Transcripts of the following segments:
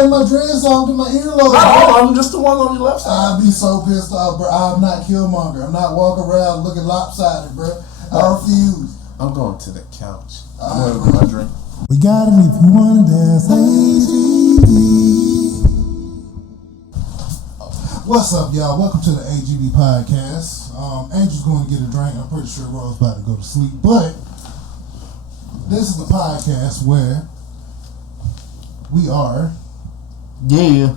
take my dreads off to my earlobe. No, I'm just the one on your left side. I'd be so pissed off, bro. I'm not Killmonger. I'm not walking around looking lopsided, bro. I refuse. I'm going to the couch. I'm going to get my drink. We got it if you want to dance. What's up, y'all? Welcome to the Agb Podcast. Angel's going to get a drink. I'm pretty sure Ro's about to go to sleep. But this is the podcast where we are... Yeah.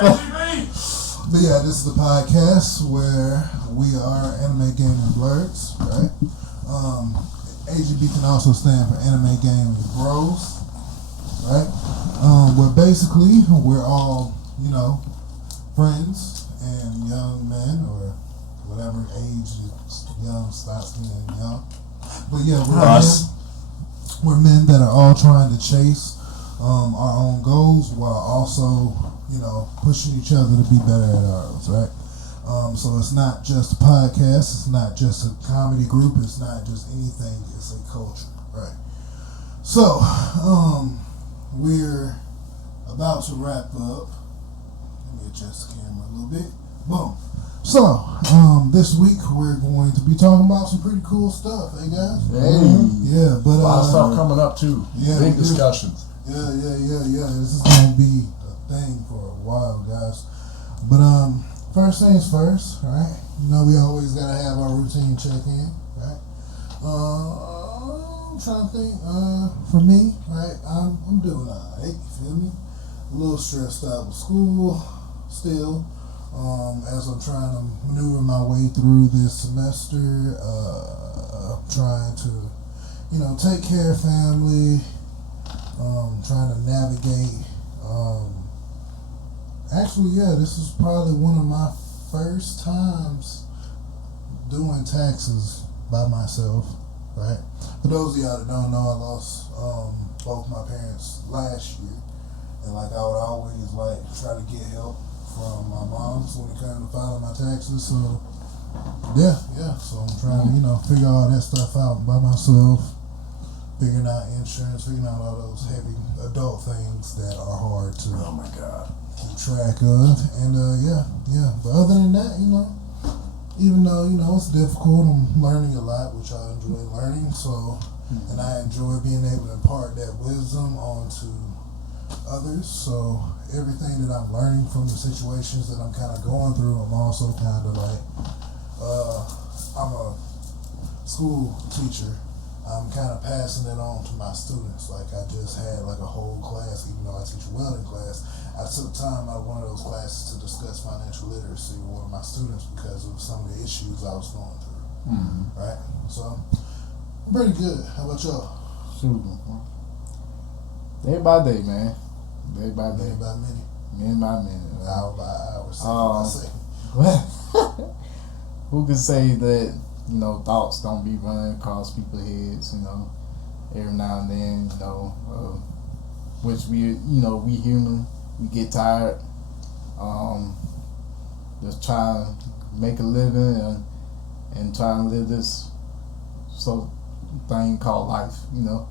But yeah, this is the podcast where we are Anime Gaming Blurs, right? Agb can also stand for Anime Gaming Bros, right? Where basically we're all, you know, friends and young men or whatever age is young stops being young. But yeah, we're men that are all trying to chase our own goals while also, you know, pushing each other to be better at ours, right? So it's not just a podcast, it's not just a comedy group, it's not just anything, it's a culture, right? So, we're about to wrap up. Let me adjust the camera a little bit. Boom. So, this week we're going to be talking about some pretty cool stuff, hey guys? Hey. Yeah, but a lot of stuff coming up too. Yeah, big discussions. Yeah. This is gonna be a thing for a while, guys. But first things first, right? You know we always gotta have our routine check-in, right? I'm trying to think. For me, right? I'm doing alright. You feel me? A little stressed out with school still. As I'm trying to maneuver my way through this semester, trying to, you know, take care of family, trying to navigate. Actually, yeah, this is probably one of my first times doing taxes by myself, right? For those of y'all that don't know, I lost both my parents last year, and like I would always like try to get help from my mom's when it came to filing my taxes. So yeah. So I'm trying to, you know, figure all that stuff out by myself, figuring out insurance, figuring out all those heavy adult things that are hard to keep track of. And yeah. But other than that, you know, even though, you know, it's difficult, I'm learning a lot, which I enjoy learning. So, and I enjoy being able to impart that wisdom onto others. So everything that I'm learning from the situations that I'm kind of going through, I'm also kind of like, I'm a school teacher. I'm kind of passing it on to my students. Like I just had like a whole class, even though I teach a welding class, I took time out of one of those classes to discuss financial literacy with one of my students because of some of the issues I was going through. Mm-hmm. Right? So I'm pretty good. How about y'all? Super. Day by day, man. Day by day. Minute by minute. Minute by minute. Hour by hour. Second by second. Who could say that, you know, thoughts don't be running across people's heads, you know, every now and then, you know, which we human, we get tired, just trying to make a living and trying to live this thing called life, you know.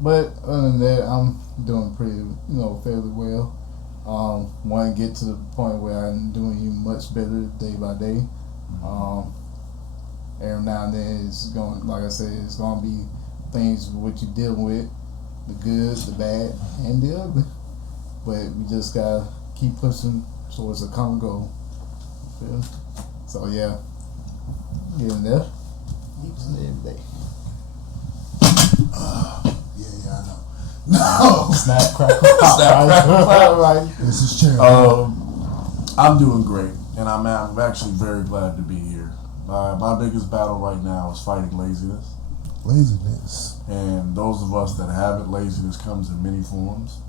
But other than that, I'm doing pretty, you know, fairly well. Want to get to the point where I'm doing even much better day by day. Every now and then it's going, like I said, it's going to be things what you deal with, the good, the bad, and the ugly. But we just got to keep pushing towards a common goal. So yeah, getting there. Each and every day. Yeah, I know. No! Snap, crackle, pop. Right. This is cherry. I'm doing great, and I'm actually very glad to be here. My biggest battle right now is fighting laziness. Laziness. And those of us that have it, laziness comes in many forms.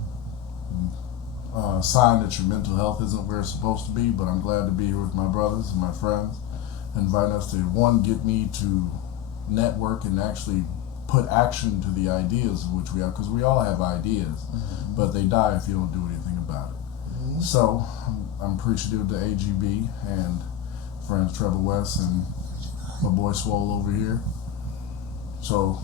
Sign that your mental health isn't where it's supposed to be, but I'm glad to be here with my brothers and my friends, inviting us to, one, get me to network and actually put action to the ideas of which we have, because we all have ideas, but they die if you don't do anything about it. So I'm appreciative to Agb and friends Trevor West and my boy Swole over here. So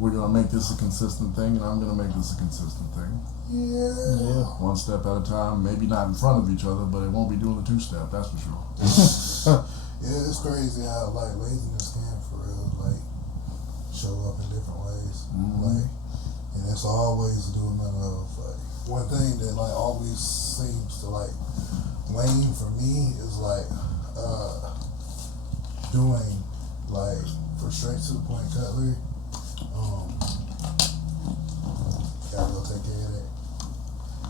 we're gonna make this a consistent thing, and I'm gonna make this a consistent thing. Yeah. One step at a time. Maybe not in front of each other, but it won't be doing the 2-step. That's for sure. Yeah, it's crazy how like laziness can for real like show up in different ways. Like, and it's always doing of like one thing that like always seems to like wane for me is like doing like for straight to the point cutlery. Gotta go take care of that.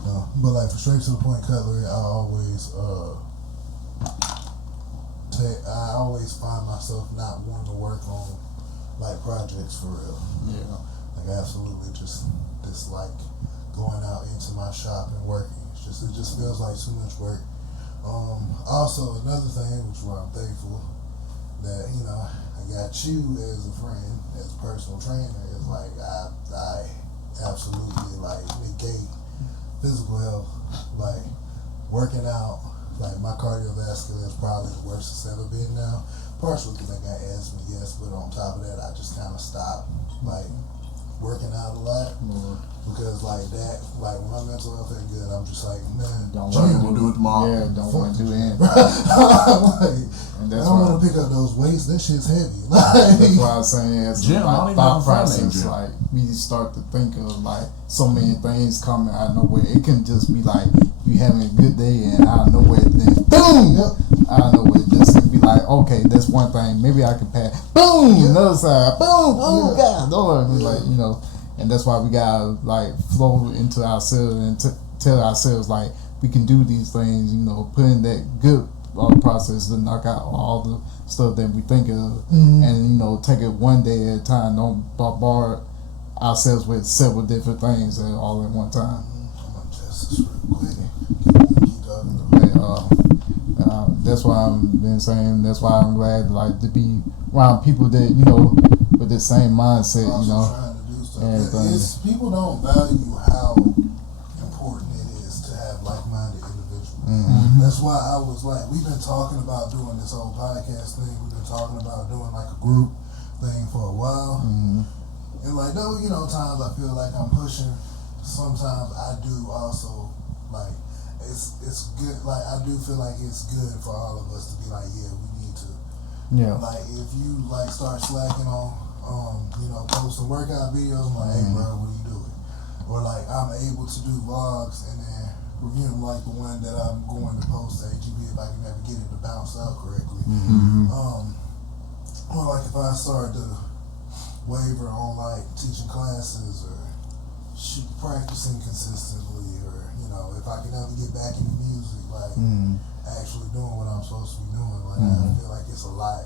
No, but like for straight to the point cutlery, I always find myself not wanting to work on like projects for real. Yeah. Like I absolutely just dislike going out into my shop and working. It just feels like too much work. Also another thing, which where I'm thankful that, you know, I got you as a friend, as a personal trainer, is like I absolutely like negate physical health. Like working out, like my cardiovascular is probably the worst it's ever been now. Partially because I got asthma, yes, but on top of that, I just kind of stopped like working out a lot because like that, like when my mental health ain't good, I'm just like, man, Don't So want we'll do it tomorrow. Yeah, don't want to do it. like, And I that's don't why, want to pick up those weights. That shit's heavy. that's Like, why I'm saying it's Jim, I don't like even have thought a friend named process. Jim. Like we start to think of like so many things coming out of nowhere. It can just be like you having a good day and out of nowhere, then boom, out of nowhere, just be like, okay, that's one thing. Maybe I can pass. Boom, another side. Boom, oh God, Lord. Like, you know, and that's why we gotta like flow into ourselves and tell ourselves like we can do these things. You know, put in that good process to knock out all the stuff that we think of, and you know, take it one day at a time. Don't bombard ourselves with several different things all at one time. I'm gonna test this real quick. Keep talking though. But, that's why I've been saying. That's why I'm glad like to be around people that, you know, with the same mindset. You Also know, trying to do stuff. everything. It's, people don't value how important it is to have like-minded individuals. That's why I was like, we've been talking about doing this whole podcast thing. We've been talking about doing like a group thing for a while. And like, though, you know, times I feel like I'm pushing, sometimes I do also, like, it's good, like, I do feel like it's good for all of us to be like, yeah, we need to, like, if you, like, start slacking on, you know, posting workout videos, I'm like, hey, bro, what are you doing? Or, like, I'm able to do vlogs and then review them, like the one that I'm going to post to Agb if I can ever get it to bounce out correctly. Or, like, if I start to waver on like teaching classes or practicing consistently, or you know, if I can ever get back into music, like actually doing what I'm supposed to be doing, like I feel like it's a lot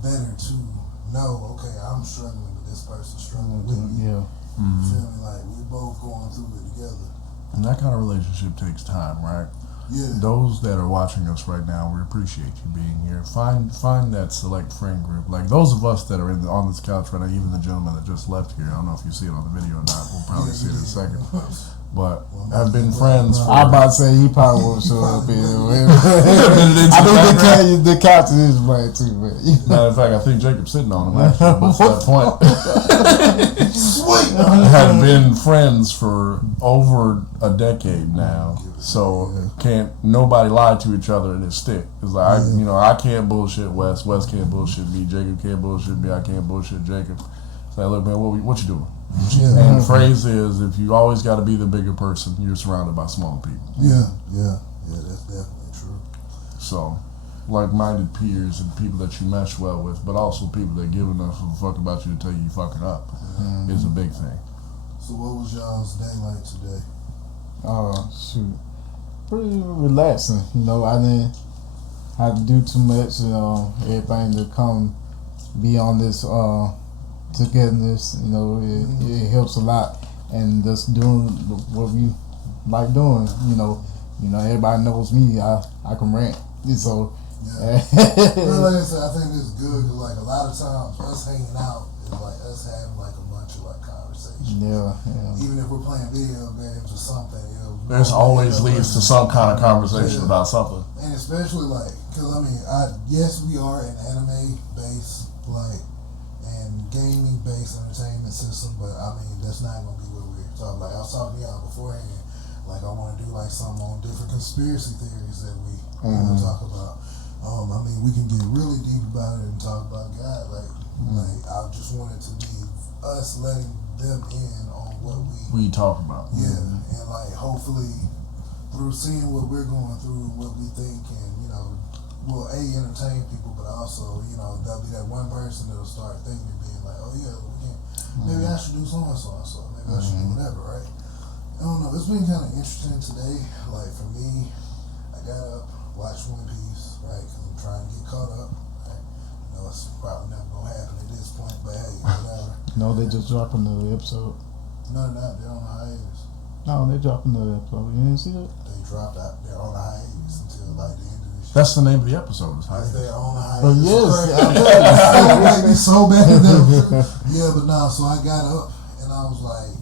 better to know, okay, I'm struggling, but this person's struggling with me. You feel me? Like we're both going through it together. And that kind of relationship takes time, right? Yeah. Those that are watching us right now, we appreciate you being here. Find that select friend group. Like those of us that are on this couch right now, even the gentleman that just left here. I don't know if you see it on the video or not. We'll probably see it in a second. But have been friends for... I'm about to say he probably won't show up here. I think the couch is playing too, but matter of fact, I think Jacob's sitting on him actually. What's that point? Sweet. Have been friends for over a decade now. So can't nobody lie to each other and it stick. It's like I can't bullshit Wes. Wes can't bullshit me. Jacob can't bullshit me. I can't bullshit Jacob. So I look, man, what you doing? And the phrase is, if you always got to be the bigger person, you're surrounded by small people. Yeah, that's definitely true. So, like-minded peers and people that you mesh well with, but also people that give enough of a fuck about you to tell you fucking up is a big thing. So what was y'all's day like today? Shoot, pretty relaxing. You know, I didn't have to do too much. You know, everything to come be on this togetherness. You know, it helps a lot, and just doing what we like doing. You know, everybody knows me. I can rant. So Well, like I said, I think it's good because like a lot of times us hanging out is like us having like a bunch of like conversations. Yeah. Even if we're playing video games or something, There's always leads to some kind of conversation about something. And especially like, because I mean, yes, we are an anime based like and gaming based entertainment system, but I mean that's not gonna be what we're talking. Like I was talking to y'all beforehand, like I want to do like some on different conspiracy theories that we talk about. I mean we can get really deep about it and talk about God. Like I just want it to be us letting them in on what we talk about. Yeah, and like hopefully through seeing what we're going through, what we think, and will entertain people, but also there'll be that one person that'll start thinking, being like, oh yeah, we can, maybe I should do so and so and so, maybe I should do whatever, right? I don't know. It's been kind of interesting today. Like for me, I got up, watched One Piece, right? Because I'm trying to get caught up. Right? It's probably never gonna happen at this point, but hey, whatever. No, they just dropped another episode. No, they're not. They're on the hiatus. No, they dropped another episode. You didn't see that? They dropped out. They're on the hiatus until like the end of this year. That's the name of the episode. Is hiatus. They're on the hiatus. But yes, it made me so bad. Yeah, but no. So I got up and I was like,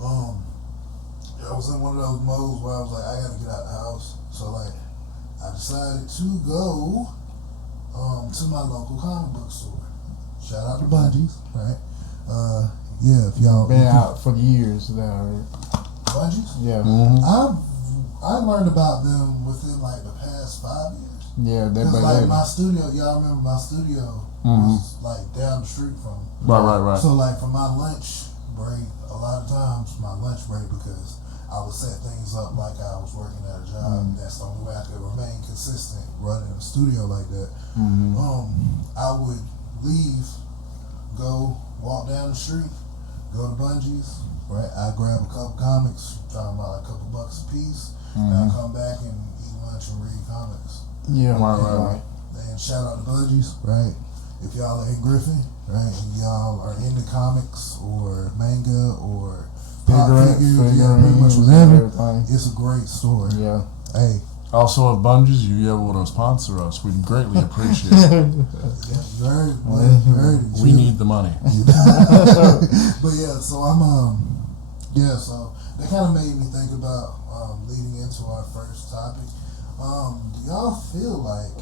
I was in one of those modes where I was like, I gotta get out the house. So like, I decided to go to my local comic book store. Shout out to Bungees, right? Yeah, if y'all been out for years now. Bungees? Yeah. I learned about them within like the past 5 years. Yeah, because like my studio, y'all remember my studio was like down the street from. Right. So like for my lunch break, a lot of times my lunch break, because I would set things up like I was working at a job. That's the only way I could remain consistent running a studio like that. I would leave, go walk down the street, go to Bungees, right? I grab a couple comics, talking about like a couple bucks a piece, and I come back and eat lunch and read comics. Yeah, right. And shout out to Bungees, right? If y'all are in Griffin, right, and y'all are into comics or manga or pop figures, pretty much whatever, it's a great store. Yeah. Hey. Also, if Bungees, you ever want to sponsor us, we'd greatly appreciate it. You heard it. We need the money. But yeah, so so that kind of made me think about leading into our first topic. Do y'all feel like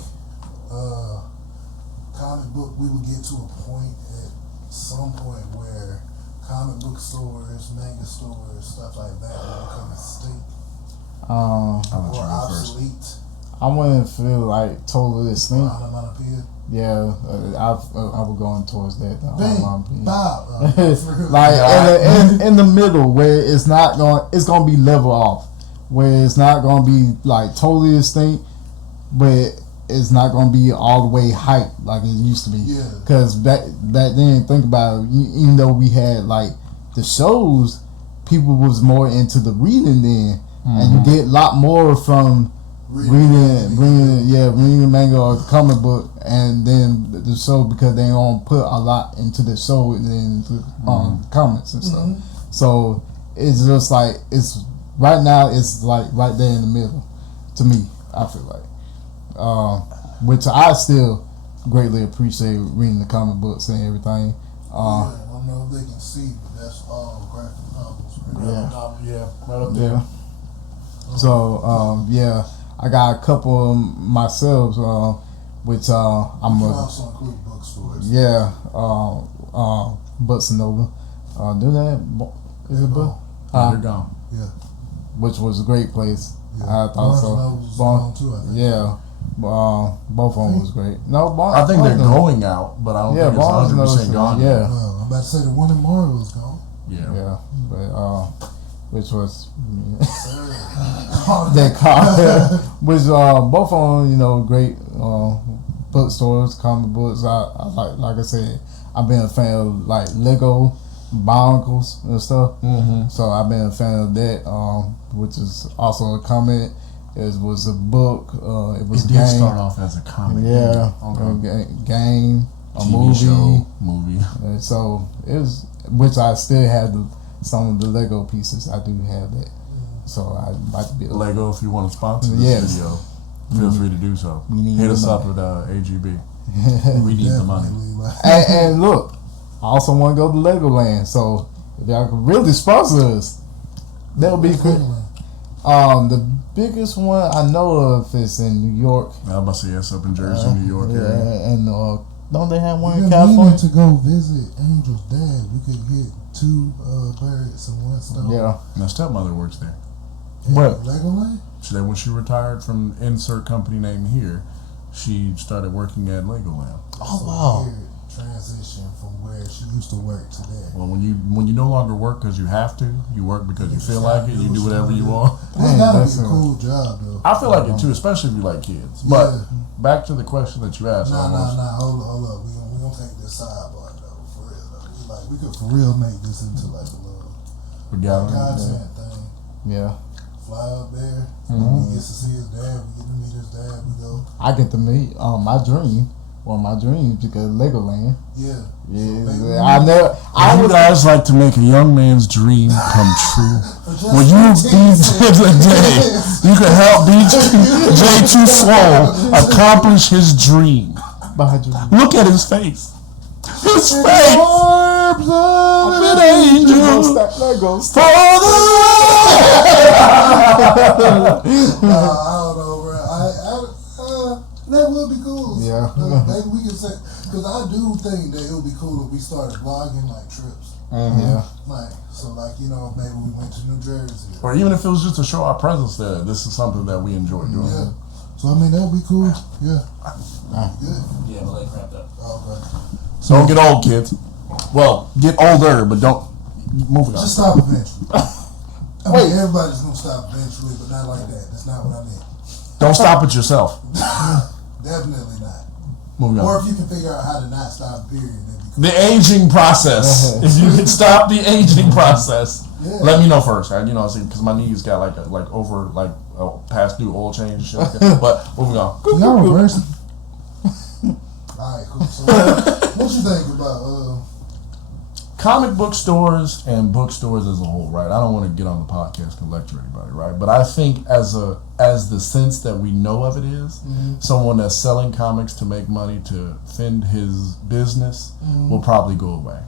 comic book, we would get to a point at some point where comic book stores, manga stores, stuff like that will become extinct or obsolete? I wouldn't feel like totally extinct. Onomatopoeia? Yeah, I was going towards that. Like in the middle, where it's gonna be level off, where it's not gonna be like totally extinct, but it's not gonna be all the way hyped like it used to be. Yeah. Because back then, think about it, even though we had like the shows, people was more into the reading then, and you get a lot more from reading manga or comic book, and then the show, because they don't put a lot into the show and then comics and stuff. So it's just like it's right now. It's like right there in the middle. To me, I feel like, which I still greatly appreciate reading the comic books and everything. I don't know if they can see, but that's all graphic novels. Right up there. So I got a couple myself, which I'm also include bookstores. Yeah, Books and Nova. Do that? Is it book? They're gone. Yeah. Which was a great place. Yeah. I thought so. Too, I think. Yeah. Both of them was great. No, I think they're going out, but I don't think it's 100% gone. Yeah. I'm about to say the one in Marvel is gone. Yeah. But which was that car, which both of them, great bookstores, comic books. I like I said, I've been a fan of like Lego, Bionicles and stuff. So I've been a fan of that, which is also a comic. It was a book. It was a game. It did start off as a comic. Yeah, game, a TV show, movie. And so it was, which I still have some of the Lego pieces. I do have that. So I'd like to be Lego. If you want to sponsor this video, feel free to do so. Hit us up at AGB. We need the money. And look, I also want to go to Legoland. So if y'all could really sponsor us, that would be cool. The biggest one I know of is in New York. I was about to say, yes, up in Jersey, New York. And Don't they have one We've in been California? meaning to go visit Angel's dad. We could get 2 birds in one stone. Yeah. My stepmother works there. What? Legoland? She said when she retired from insert company name here, she started working at Legoland. Oh, wow. Weird transition from where she used to work to there. Well, when you no longer work because you have to, you work because you feel like it. You do whatever you want. It's gotta that's be a a- cool job though. I feel like it too, especially if you like kids. But Yeah. back to the question that you asked. Nah. Hold up. We gonna take this sidebar though, for real though. We could for real make this into like a little content thing. Yeah. Fly up there. Mm-hmm. He gets to see his dad. We get to meet his dad. We go. I get to meet my dream. One of my dreams to go to Legoland. Yeah. Yeah. I never. I would guys like to make a young man's dream come true. Will you be the day you can help J2 Swole accomplish his dream? My dream. Look at his face. His face. Arms of an angel. Legos. For the I don't know, bro. That would be cool. Yeah. Maybe we can say, because I do think that it would be cool if we started vlogging like trips. Yeah. Like, so like, maybe we went to New Jersey. Or even if it was just to show our presence there, this is something that we enjoy doing. Yeah. So, I mean, that would be cool. Yeah. Good. Yeah, my leg cramped up. Okay. So don't get old, kids. Well, get older, but don't. Moving on. Just stop eventually. I mean, everybody's going to stop eventually, but not like that. That's not what I meant. Don't stop it yourself. Definitely not. Moving Or on. if you can figure out how to not stop, period, that'd be cool. The aging process. If you can stop the aging process, Yeah. let me know first. Because my knees got past due oil change and shit like that. But moving on. Y'all reversing. Alright, cool. So, what you think about Comic book stores and bookstores as a whole, right? I don't want to get on the podcast and lecture anybody, right? But I think as the sense that we know of it is, someone that's selling comics to make money to fend his business will probably go away.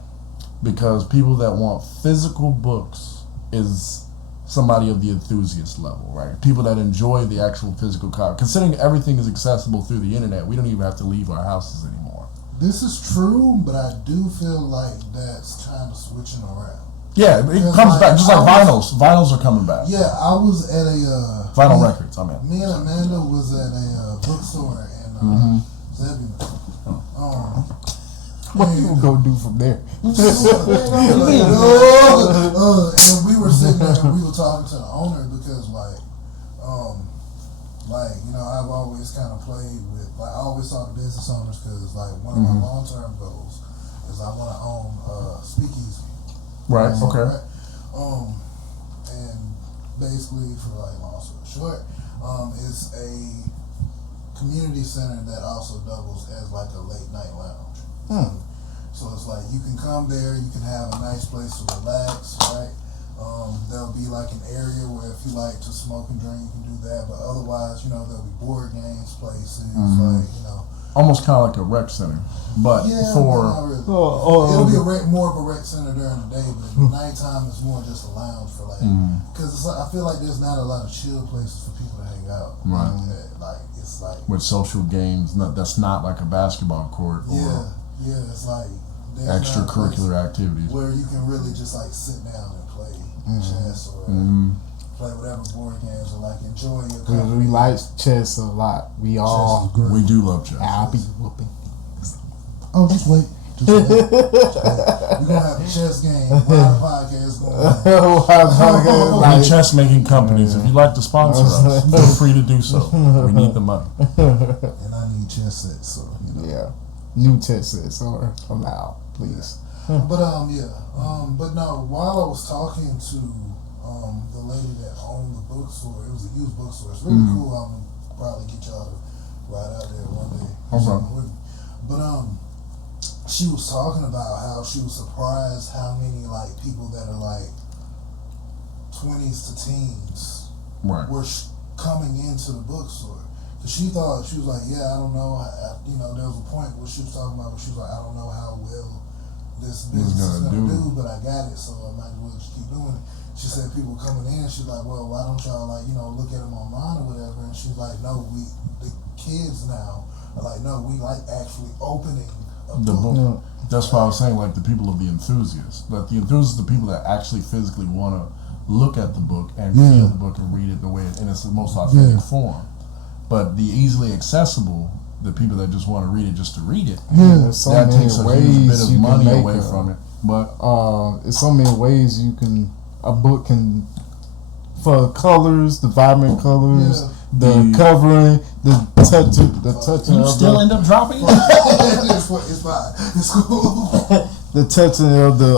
Because people that want physical books is somebody of the enthusiast level, right? People that enjoy the actual physical comic. Considering everything is accessible through the internet, we don't even have to leave our houses anymore. this is true, but I do feel like that's kind of switching around. Yeah, it comes back just like vinyls. Vinyls are coming back. Yeah, I was at a Vinyl records, I mean. Me and Amanda was at a bookstore in Zebulon. What you gonna go do from there? And we were sitting there and we were talking to the owner because I've always kind of played with, I always talk to business owners because one of my long-term goals is I want to own speakeasy. Right, okay. Right? And basically, for long story short, it's a community center that also doubles as like a late night lounge. So it's like you can come there, you can have a nice place to relax, right? There'll be like an area where if you like to smoke and drink, you can do that. But otherwise, there'll be board games, places, Almost kind of like a rec center, but yeah, for not really. It'll be more of a rec center during the day, but at nighttime it's more just a lounge for because I feel like there's not a lot of chill places for people to hang out. Right. It's like with social games, that's not like a basketball court or it's like there's extracurricular not a place activities. where you can really just sit down and play chess or play whatever board games or enjoy your Because company. we like chess a lot. We all. Chess is great. We do love chess. I'll be whooping. Oh, just wait. We're gonna have a chess game while the podcast going on. Any chess making companies, if you'd like to sponsor us, feel free to do so. We need the money. And I need chess sets, so Yeah. New chess sets are allowed, please. But but no. While I was talking to the lady that owned the bookstore, it was a used bookstore. It's really cool. I'm gonna probably get y'all to ride out there one day. Okay. But she was talking about how she was surprised how many people that are 20s to teens Right. were coming into the bookstore. Cause she thought, she was like, yeah, I don't know. There was a point where she was talking about, where she was like, I don't know how well this business is gonna do, but I got it, so I might as well just keep doing it. She said people coming in, she's like, well, why don't y'all look at them online or whatever? And she's like, no, the kids now are like, no, we actually opening The book. That's why I was saying, like, the people of the enthusiasts. Like, the enthusiasts are the people that actually physically want to look at the book and feel the book and read it the way in its most authentic form. But the easily accessible, the people that just want to read it just to read it, that takes a huge bit of money away from it. But there's so many ways a book can, for colors, the vibrant colors, the covering, the touching. You still end up dropping it? It's fine. It's cool. The touching of the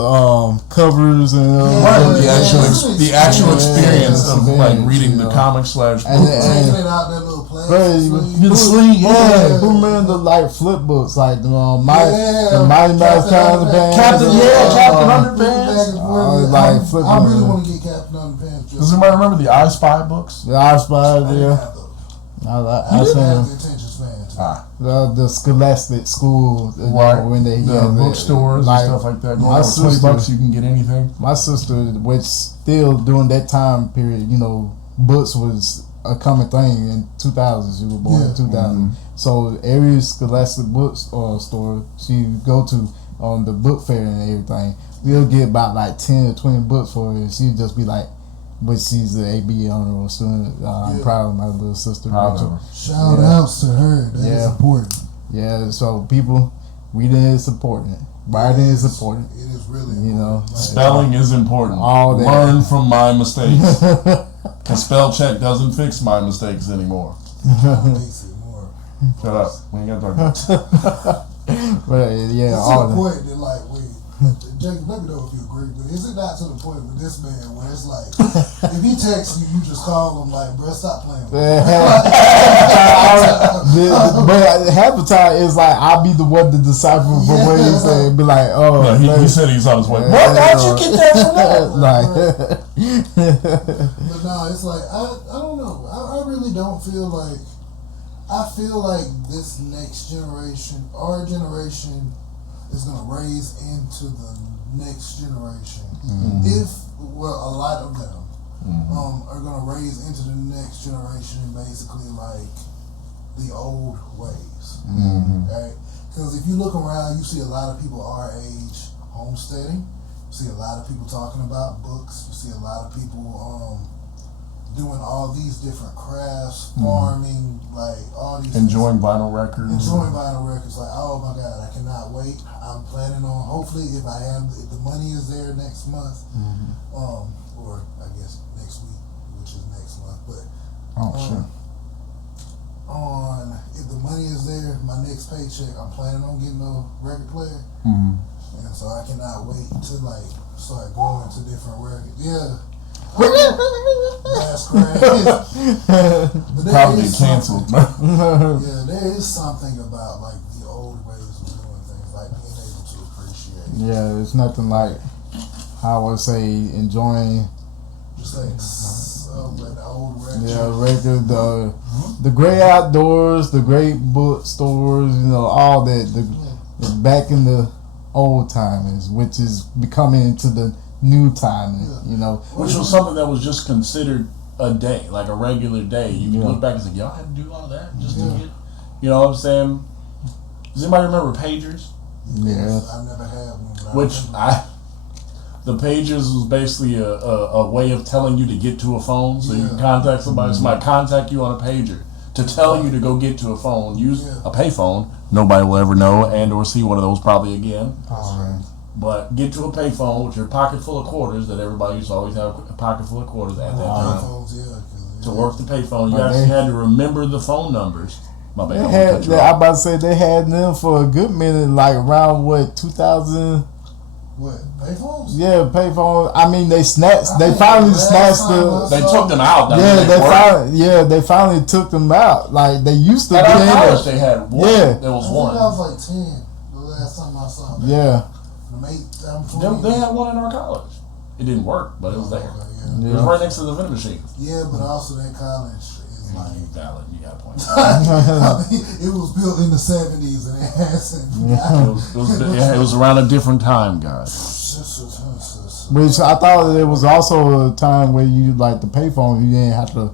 covers and the actual experience of like reading the comic / book. Taking it out that little plastic sleeve. Who remember the like flip books like the Mighty Mouse Underpants? Captain Underpants. I really want to get Captain Underpants. Does anybody remember the I Spy books? The I Spy, yeah. I didn't have the attention span. The Scholastic School, when they bookstores and stuff like that. My sister, $20 you can get anything. My sister, which still during that time period, books was a common thing in 2000. She was born in 2000, so every Scholastic store she go to on the book fair and everything, we'll get about like 10 or 20 books for her. And she'd just be like, but she's the Agb honorable student. I'm proud of my little sister. Shout outs to her. That is important. Yeah, so people, reading is important. Writing is important. It is really important. Spelling is important. All that. Learn from my mistakes. A spell check doesn't fix my mistakes anymore. Makes it more. Shut up. We ain't got to talk about it. But yeah, it's to the point that like Jacob, let me know if you agree, but is it not to the point with this man where it's like, if he texts you, you just call him like, bro, stop playing with me. But half the time it's like I'll be the one to decipher from what he said and be like, oh, he said he's on his way. How'd you get that from that? But no, it's like I don't know. I really don't feel like. I feel like this next generation, our generation, is going to raise into the next generation. A lot of them are going to raise into the next generation basically like the old ways. Right? Because if you look around, you see a lot of people our age homesteading. You see a lot of people talking about books. You see a lot of people doing all these different crafts, farming, like all these enjoying vinyl records. Like, oh my God, I cannot wait. I'm planning on, hopefully if the money is there next month, or I guess next week, which is next month, but if the money is there, my next paycheck, I'm planning on getting a record player. And so I cannot wait to like start going to different records. Yeah. That's crazy. Probably get canceled. There is something about like the old ways of doing things, like being able to appreciate. Yeah, it's nothing like how I would say enjoying. Just like the old record. Yeah, the great outdoors, the great bookstores, all that. The back in the old timers, which is becoming into the new time, which was something that was just considered a day, like a regular day. You can look back and say, y'all had to do all that just to get, you know what I'm saying? Does anybody remember pagers? Yeah, I never had one. The pagers was basically a way of telling you to get to a phone, so you can contact somebody. Somebody contact you on a pager to tell you to go get to a phone. Use a payphone. Nobody will ever know and or see one of those probably again. But get to a payphone with your pocket full of quarters that everybody used to always have a pocket full of quarters at that time. To work the payphone, you actually had to remember the phone numbers. My bad. I'm about to say they had them for a good minute, like around 2000. What, payphones? Yeah, payphones. I mean, they finally snatched the. They took them out. They finally took them out. Like they used to. At our college, they had one. Yeah, there was one. I was like 10 the last time I saw them. Yeah. They had one in our college. It didn't work, but it was there. It was right next to the vending machine. Yeah, but also that college is like valid. You got a point. It was built in the 70s and it hasn't. It was around a different time, guys. Which I thought that it was also a time where you like the payphone. You didn't have to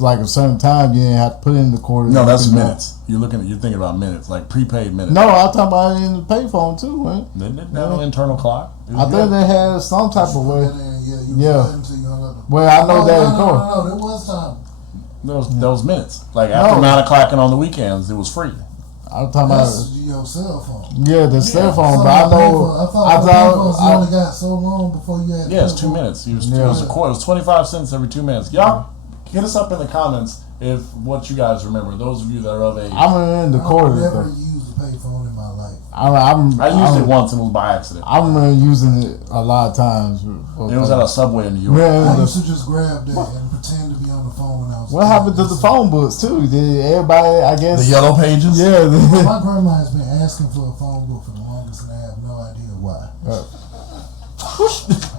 like a certain time, you didn't have to put in the quarter. No, that's minutes. You're thinking about minutes, like prepaid minutes. No, I'm talking about it in the payphone too, man. Didn't it have an internal clock? I think they had some type of way. Yeah. Until you hung up. Well, I know that in court. No, there was time. Those minutes. Like after 9 o'clock and on the weekends, it was free. I'm talking That's about your cell phone. yeah, the cell phone. So But I know I thought you only got so long before you had. Yeah, it's 2 minutes. It was 25 cents every 2 minutes. Y'all, hit us up in the comments if what you guys remember. Those of you that are of age. I'm in the quarter. I've never used a payphone in my life. I used it once and it was by accident. I'm using it a lot of times. It was at a Subway in New York. Yeah, I used to just grab that and pretend to be on the phone when I was. What happened to the phone books too? Did everybody? I guess the yellow pages. Yeah. My grandma has been asking for a phone book for the longest, and I have no idea why.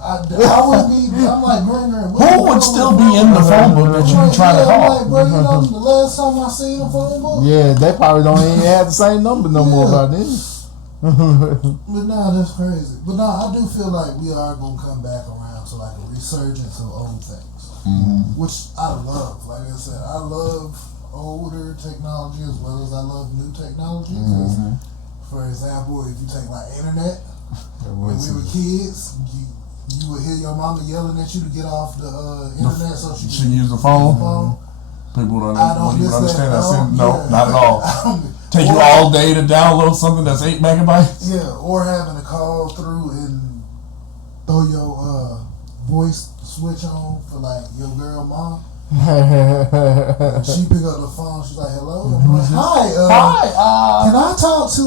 I would be. I'm like, Grandma, who would still be in the phone book that you be trying to call? I'm like, bro, you know, the last time I seen a phone book. Yeah, they probably don't even have the same number no more by then. But nah, that's crazy. But nah, I do feel like we are gonna come back around to like a resurgence of old things, which I love. Like I said, I love older technology as well as I love new technology. For example, if you take like internet, when we were kids, you would hear your mama yelling at you to get off the internet so she can use the phone. People don't even understand that. No, not at all. Take you all day to download something that's 8 megabytes. Yeah, or having to call through and throw your voice switch on for like your girl mom. She pick up the phone. She's like, "Hello." I'm like, "Hi, can I talk to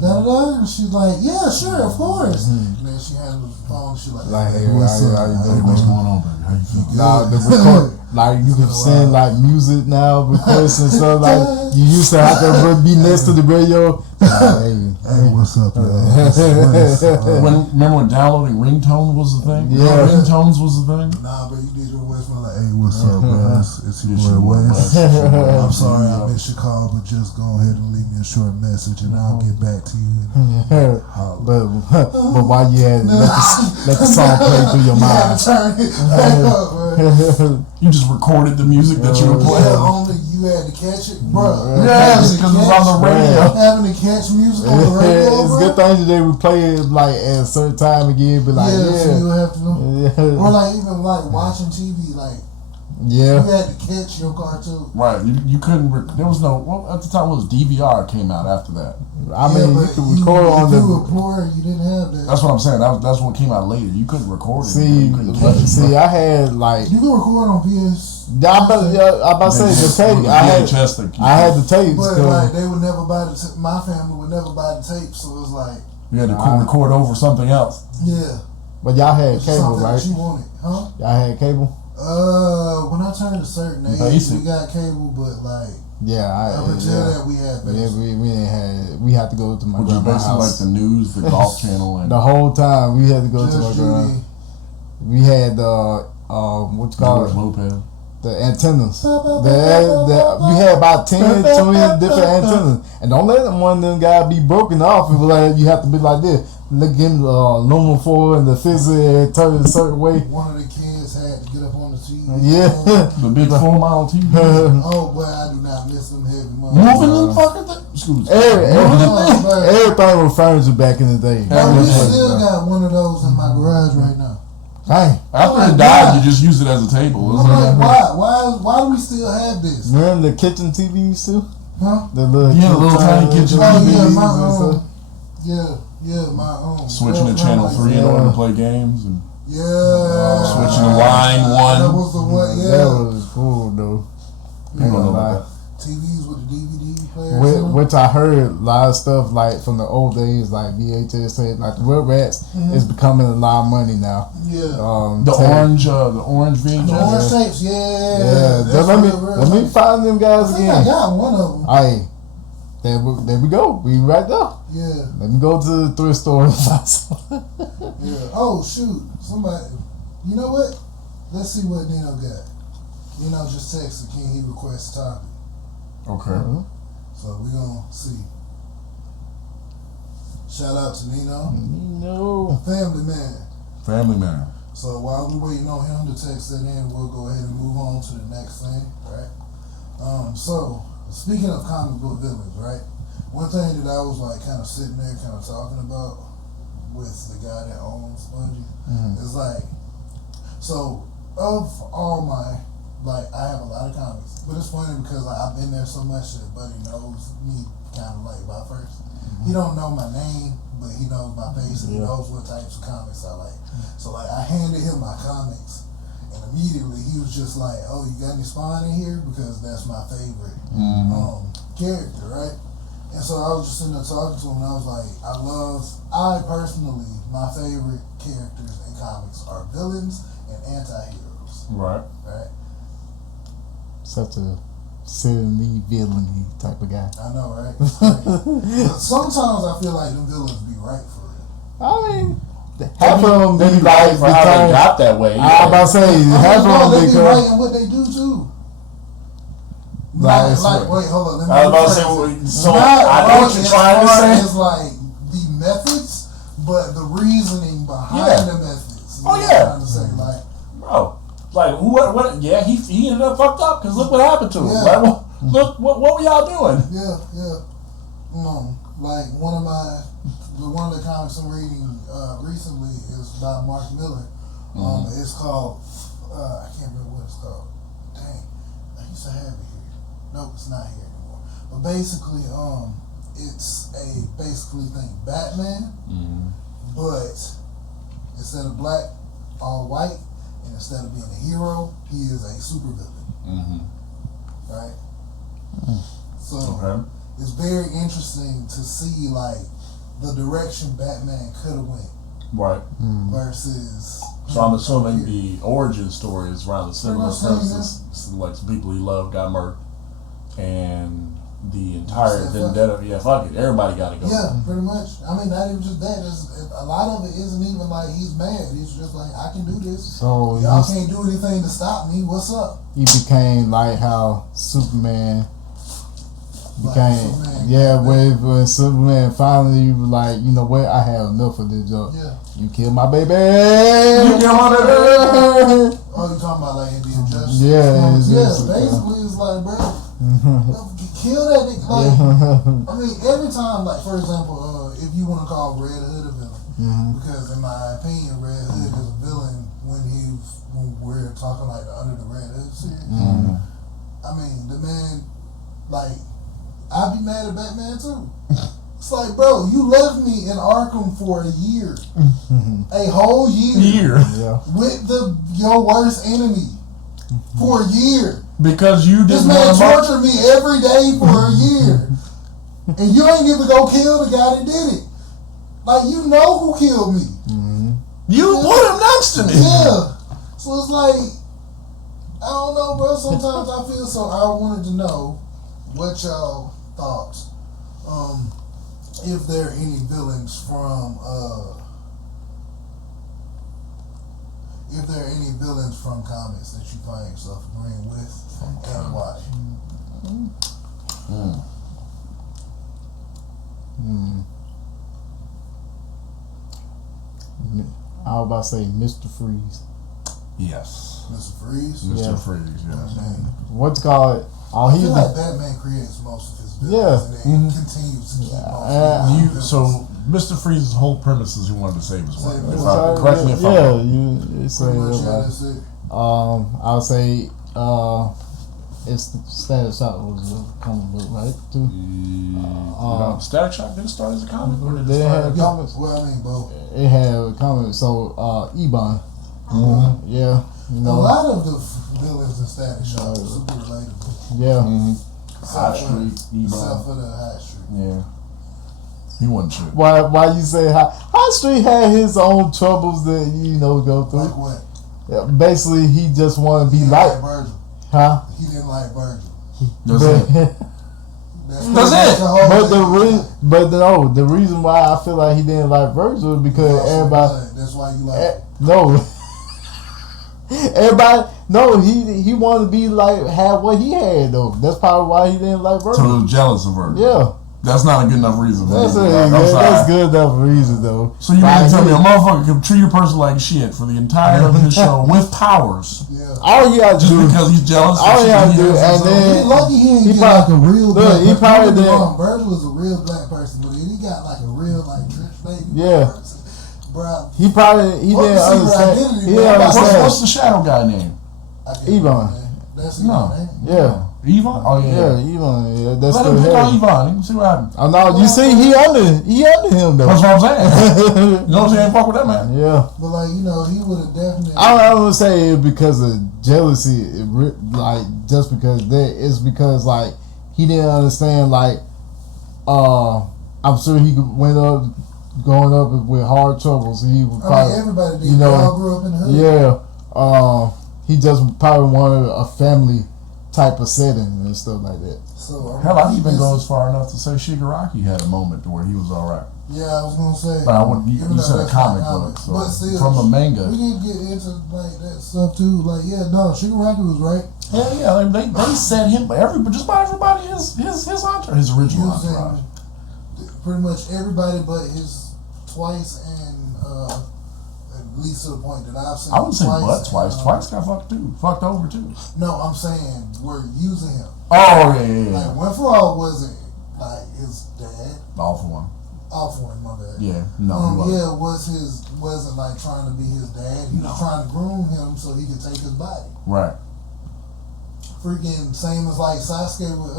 da da da?" And she's like, "Yeah, sure, of course." And then she handles the phone. She's like, "Hey, what's going on, baby? How you feel?" Nah, the record, like you can send like music now, requests and stuff. Like you used to have to be next to the radio. Hey, what's up, y'all? Remember when downloading ringtone was the thing? Yeah, ringtones was the thing. Nah, but you did your voicemail like, "Hey, what's up, guys? It's your boy Wes. I'm sorry I missed your call, but just go ahead and leave me a short message, and I'll get back to you." But while you had let the song play through your mind, turn it back up, bro. You just recorded the music that you were playing. Yeah, only you had to catch it, bro. Yes, because it was on the radio. Having to catch music on the radio, it's a good thing that they would play it like at a certain time again. But like, so you have to know. Or like even like watching TV, like you had to catch your cartoon. Right, you couldn't. There was no. Well, at the time, it was DVR came out after that. I mean, you could record on the. If you were poor, you didn't have that. That's what I'm saying. That's what came out later. You couldn't record it. I had like. You can record on PS. I about to say the tape. I had the tapes. But like they would never buy the. My family would never buy the tape, so it was like. You had to record over something else. Yeah. But y'all had cable, right? That you wanted, huh? Y'all had cable. When I turned a certain age, we got cable, but like. Up until that, we had basic. Yeah, we didn't have. We had to go to my grandma's house. Like the news, the golf channel, and the whole time we had to go to my grandma. We had what you call it? Moped. The antennas. We had about 10, 20 different antennas, and don't let one of them guys be broken off. And like you have to be like this. Look in the aluminum foil and the fizzy turn a certain way. One of the kids had to get up on the TV. Yeah, the big 4-mile TV. Oh boy, I do not miss them heavy money. Moving them fucking things. Everything was furniture back in the day. We still got one of those in my garage right now. Hey, after it died, you just use it as a table. I'm like, why do we still have this? Remember the kitchen TVs too? Huh? The little tiny kitchen TVs. Oh yeah, my own. Switching to channel 3 in order to play games and switching to line 1. That was the one. Yeah, that was cool though. TVs with the DVD player. Which I heard a lot of stuff like from the old days, like VHS said, like the Red Rats is becoming a lot of money now. Yeah. The orange VHS. The orange tapes. Yeah. Let me find them guys again. I got one of them. Hey. There we go. We right there. Yeah. Let me go to the thrift store and find some. Yeah. Oh shoot! Somebody. You know what? Let's see what Nino got. Nino just texted. Can he request a topic? Okay. So we gonna see. Shout out to Nino. Nino. Family man. Family man. So while we're waiting on him to text that in, we'll go ahead and move on to the next thing, right? So speaking of comic book villains, right? One thing that I was like kind of sitting there, kind of talking about with the guy that owns Bungie is like, so of all my, like, I have a lot of comics, but it's funny because like, I've been there so much that Buddy knows me kind of like by first. He don't know my name, but he knows my face and he knows what types of comics I like. So like I handed him my comics and immediately he was just like, oh, you got any Spawn in here? Because that's my favorite character, right? And so I was just sitting there talking to him and I was like, I personally, my favorite characters in comics are villains and anti-heroes. Right. Right? Such a silly villainy type of guy. I know, right? But sometimes I feel like them villains be right for real. I mean, half of them They be be right for how they got that way. I was about to say, half of them they be because right in what they do too. Like, wait, hold on. Let me I was about to say, so I know what you're trying to say. It's like the methods, but the reasoning behind the methods. Oh, yeah. Trying to say, like, Bro, like what? Yeah, he ended up fucked up because look what happened to him. Yeah. Like, look, what were y'all doing? yeah. Like one of the comics I'm reading recently is by Mark Miller. It's called I can't remember what it's called. Dang, I used to have it here. Nope, it's not here anymore. But basically, it's a thing Batman, but instead of black, all white, and instead of being a hero, he is a supervillain. Right? So it's very interesting to see like the direction Batman could have went. Right. Versus. So I'm assuming the origin story is rather similar. For instance, like some people he loved got murdered, and the entire vendetta. Yeah, fuck it. Everybody got to go. Yeah, pretty much. I mean, not even just that. A lot of it isn't even like he's mad. He's just like, I can do this. So y'all can't do anything to stop me. What's up? He became like how Superman became. Superman. When Superman finally was like, you know what, I have enough of this job. Yeah. You killed my baby. You killed my baby. Oh, you talking about like Indian Justice? Yeah, basically it's like, bro, kill that nigga. Like, I mean, every time, like for example, if you want to call Red Hood a villain, because in my opinion, Red Hood is a villain when we're talking like the Under the Red Hood series. I mean, the man, like, I'd be mad at Batman too. It's like, bro, you left me in Arkham for a year, a whole year, with your worst enemy for a year. Because you This didn't man want tortured me every day for a year, and you ain't even go kill the guy that did it. Like, you know who killed me. You put him next to me. Yeah. So it's like, I don't know, bro. Sometimes I feel so. I wanted to know what y'all thoughts. If there are any villains from comics that you find yourself agreeing with and why. I was about to say Mr. Freeze. Yes. Mr. Freeze? Mr. Freeze, yes. What's called? I feel like Batman creates most of his villains and then continues to keep most So Mr. Freeze's whole premise is he wanted to save his wife. Correct me if I'm wrong. Pretty much, that's it. I'll say it's Static Shock was a comic book, right? Too. Static Shock didn't start as a comic, or did They it had start? comics. Well, I mean, both. It had a comic. So Ebon. Yeah. You know. A lot of the villains in Static Shock are super relatable. Yeah. High Street, Except for Ebon. the High Street. Yeah. He wasn't shit. Why you say High Street had his own troubles that go through? Like what? Yeah, basically, he just wanted to be like Virgil. Huh? He didn't like Virgil. That's it. That's it. The reason why I feel like he didn't like Virgil is because everybody. That's why you like it. No. Everybody, no, he wanted to be like have what he had though. That's probably why he didn't like Virgil. So he was jealous of her. Yeah. That's not a good enough reason. That's good enough reason though. So you mean to tell me a motherfucker can treat a person like shit for the entire of his show with powers? Yeah. All he had to Just do because he's jealous. All he had to do, and then He lucky he ain't get probably- like a real look, black he probably person. did- Virgil is a real black person, but he got like a real like trench baby. Yeah. Person. Bro, he didn't understand. He didn't What's understand. the shadow guy name? I can't Yvonne. remember, man. That's his No. name. Yeah. Yvonne? Oh yeah. Yeah, Yvonne. That's Let him good pick on hair. Yvonne. You can see what happens. Oh no, you see, he under him though. That's what I'm saying. You know what I'm saying? Fuck with that man. Yeah. But like he would have definitely. I don't say it because of jealousy, like just because that. It's because like he didn't understand. Like, I'm sure he growing up with hard troubles. He would probably, everybody did. you know, They all grew up in the hood. yeah. He just probably wanted a family type of setting and stuff like that. So Hell, I'd even go as far enough to say Shigaraki had a moment to where he was all right. Yeah, I was gonna say. But I wouldn't. You even though said a that's comic not book, comics, so but still, from a manga. We can get into like that stuff too. Like, yeah, no, Shigaraki was right. Hell yeah, they set him. Just about everybody his entourage, his original Using entourage. pretty much everybody but his twice and at least to the point that I've seen. I wouldn't say twice but twice. and, Twice got fucked over too. No, I'm saying we're using him. Oh yeah. Like One For All wasn't like his dad. All for one. All for him, my bad. Yeah, no. He wasn't. Wasn't like trying to be his dad. He was trying to groom him so he could take his body. Right. Freaking same as like Sasuke with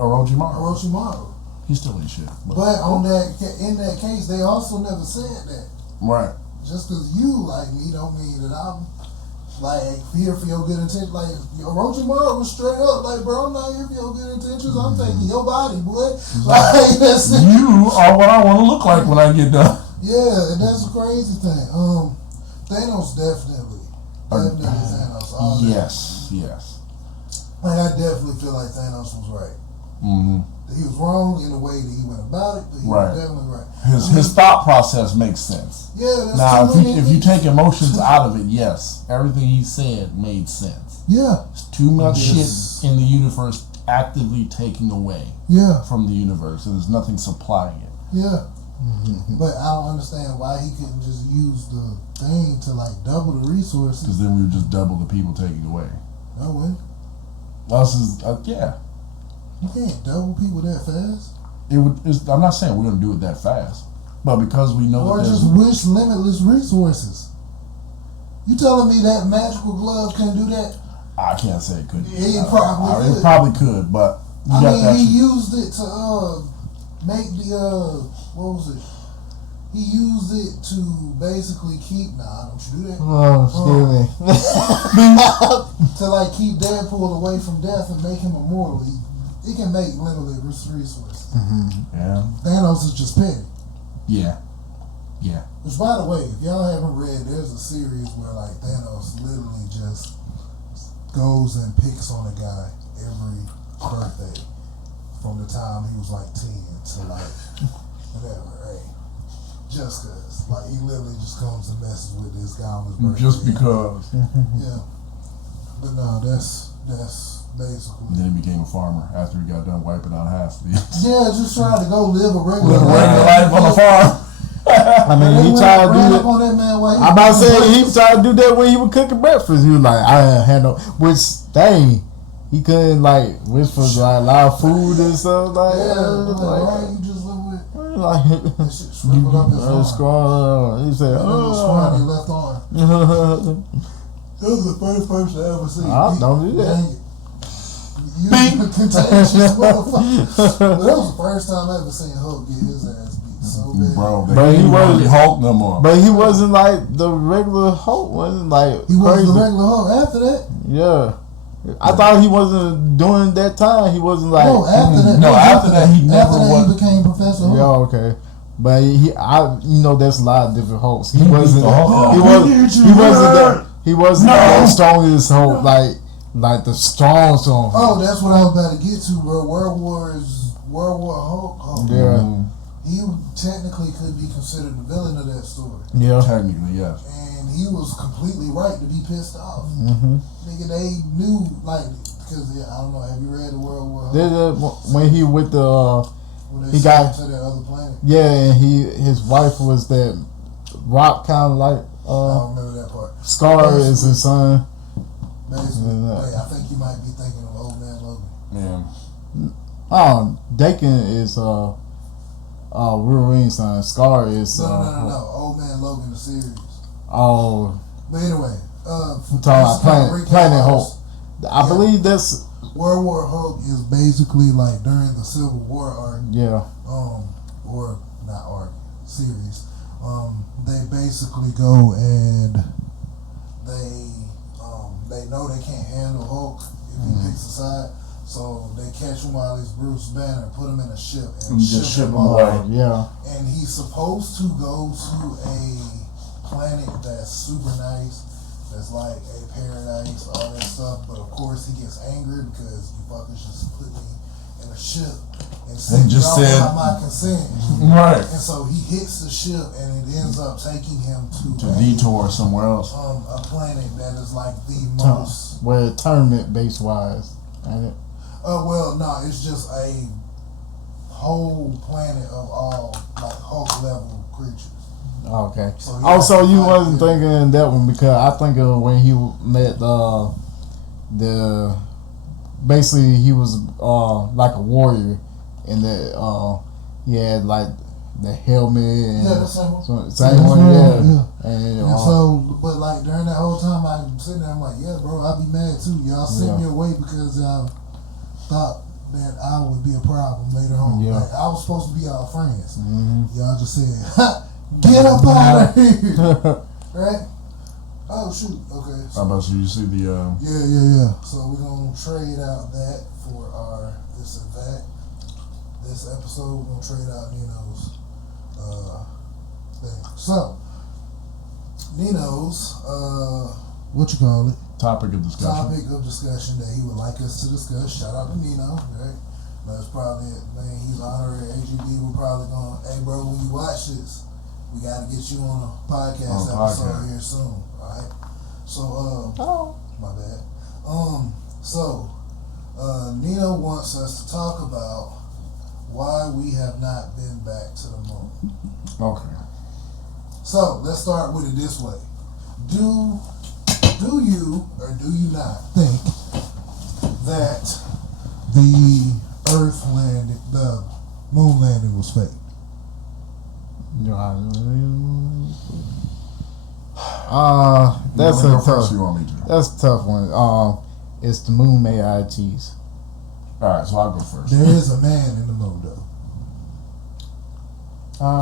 Orochimaru. Orochimaru. He still ain't shit. But in that case, they also never said that. Right. Just because you like me don't mean that I'm like here for your good intentions. Like Orochimaru was straight up like, bro, I'm not here for your good intentions. I'm taking your body, boy. Like that's it. You are what I want to look like when I get done. Yeah, and that's a crazy thing. Thanos definitely Thanos. All day. Yes. Like I definitely feel like Thanos was right. Mm-hmm. He was wrong in the way that he went about it, but he was definitely right. His thought process makes sense. Yeah, that's Now, too if you take emotions out of it, yes, everything he said made sense. Yeah. There's too much shit in the universe actively taking away from the universe, and there's nothing supplying it. Yeah. Mm-hmm. But I don't understand why he couldn't just use the thing to like double the resources. Because then we would just double the people taking away. No way. Us is yeah. You can't double people that fast. I'm not saying we're gonna do it that fast, but because we know or that just wish limitless resources. You telling me that magical glove can do that? I can't say it couldn't. It probably could. It probably could, but he used it to make the what was it? He used it to basically keep. Nah, don't you do that? Oh, excuse me. To like keep Deadpool away from death and make him immortal. He can make limitless resources. Mm-hmm. Yeah. Thanos is just petty. Yeah. Which, by the way, if y'all haven't read, there's a series where like Thanos literally just goes and picks on a guy every birthday from the time he was like 10 to like whatever, right? Just cause, like, he literally just comes and messes with this guy on his birthday. Just because. Yeah. But no, that's basically. And then he became a farmer after he got done wiping out half of the. Yeah, just trying to go live a regular life on the farm. I mean, he tried to do that. On that man while I'm about to say he tried to do that when he was cooking breakfast. He was like, I had no, which dang, he couldn't like wish for like a lot of food and stuff like. Why you just live with? Like that shit shriveled up his arm. He said, oh, he left arm. That was the first person I ever seen. Don't do that. You contagious motherfucker. That was the first time I ever seen Hulk get his ass beat so bad. Bro, but he wasn't Hulk no more. But he wasn't like the regular Hulk. Wasn't like he wasn't crazy. the regular Hulk after that. Yeah. I thought he wasn't during that time. He wasn't like after that he became Professor Hulk. Yeah, okay. But that's a lot of different Hulks. He wasn't the strongest Hulk, like the strong. Oh, that's what I was about to get to, bro. World War Hulk. Yeah. He technically could be considered the villain of that story. Yeah. Technically, yes. And he was completely right to be pissed off. Mm-hmm. Nigga, they knew, because I don't know, have you read the World War Hulk? When he with the When they he sent got him to that other planet. yeah, and his wife was that rock kind of like I don't remember that part. Scar is his son. Basically, hey, I think you might be thinking of Old Man Logan. Yeah. Dakin is Wolverine's son. Scar is No. Old Man Logan, the series. Oh, But anyway, I'm talking about Planet Hulk. I believe that's World War Hulk is basically like during the Civil War arc. yeah. Or not arc series. They basically go and they know they can't handle Hulk if he picks a side. So they catch him while he's Bruce Banner, put him in a ship, and just ship him off. away. Yeah. And he's supposed to go to a planet that's super nice, that's like a paradise, all that stuff. But of course, he gets angry because you fuckers just put me in a ship and sent me just off said- without my consent. Right. And so he hits the ship, and it ends up taking him To detour somewhere else. a planet that is like the most. Well, tournament base wise, ain't it? Well, no, it's just a whole planet of all like Hulk level creatures. Okay. So he Also, has to you fight wasn't them. thinking that one because I think of when he met the basically he was like a warrior, and that he had like the helmet and Yeah, that's same same one, yeah. And, And so, but like during that whole time, I'm sitting there, I'm like, yeah, bro, I'd be mad too. Y'all sent me away because y'all thought that I would be a problem later on. Yeah. Like, I was supposed to be our friends. mhm. Y'all just said, ha, get up out of here. Right? Oh, shoot. Okay. How about you see the Yeah. So we're going to trade out that for our this and that. This episode, we're going to trade out Nino's thing. So, Nino's, what you call it? topic of discussion? Topic of discussion that he would like us to discuss. Shout out to Nino, right? That's probably it. Man, he's honorary Agb. We're probably going, hey, bro, when you watch this, we got to get you on a podcast episode here soon, all right? So, my bad. So, Nino wants us to talk about why we have not been back to the moon. Okay. So, let's start with it this way. Do you or do you not think that the Earth landing, the moon landing was fake? That's You a wanna go first, tough. or you want me to? That's a tough one. It's the moon made out of cheese. All right, so I'll go first. There is a man in the moon, though.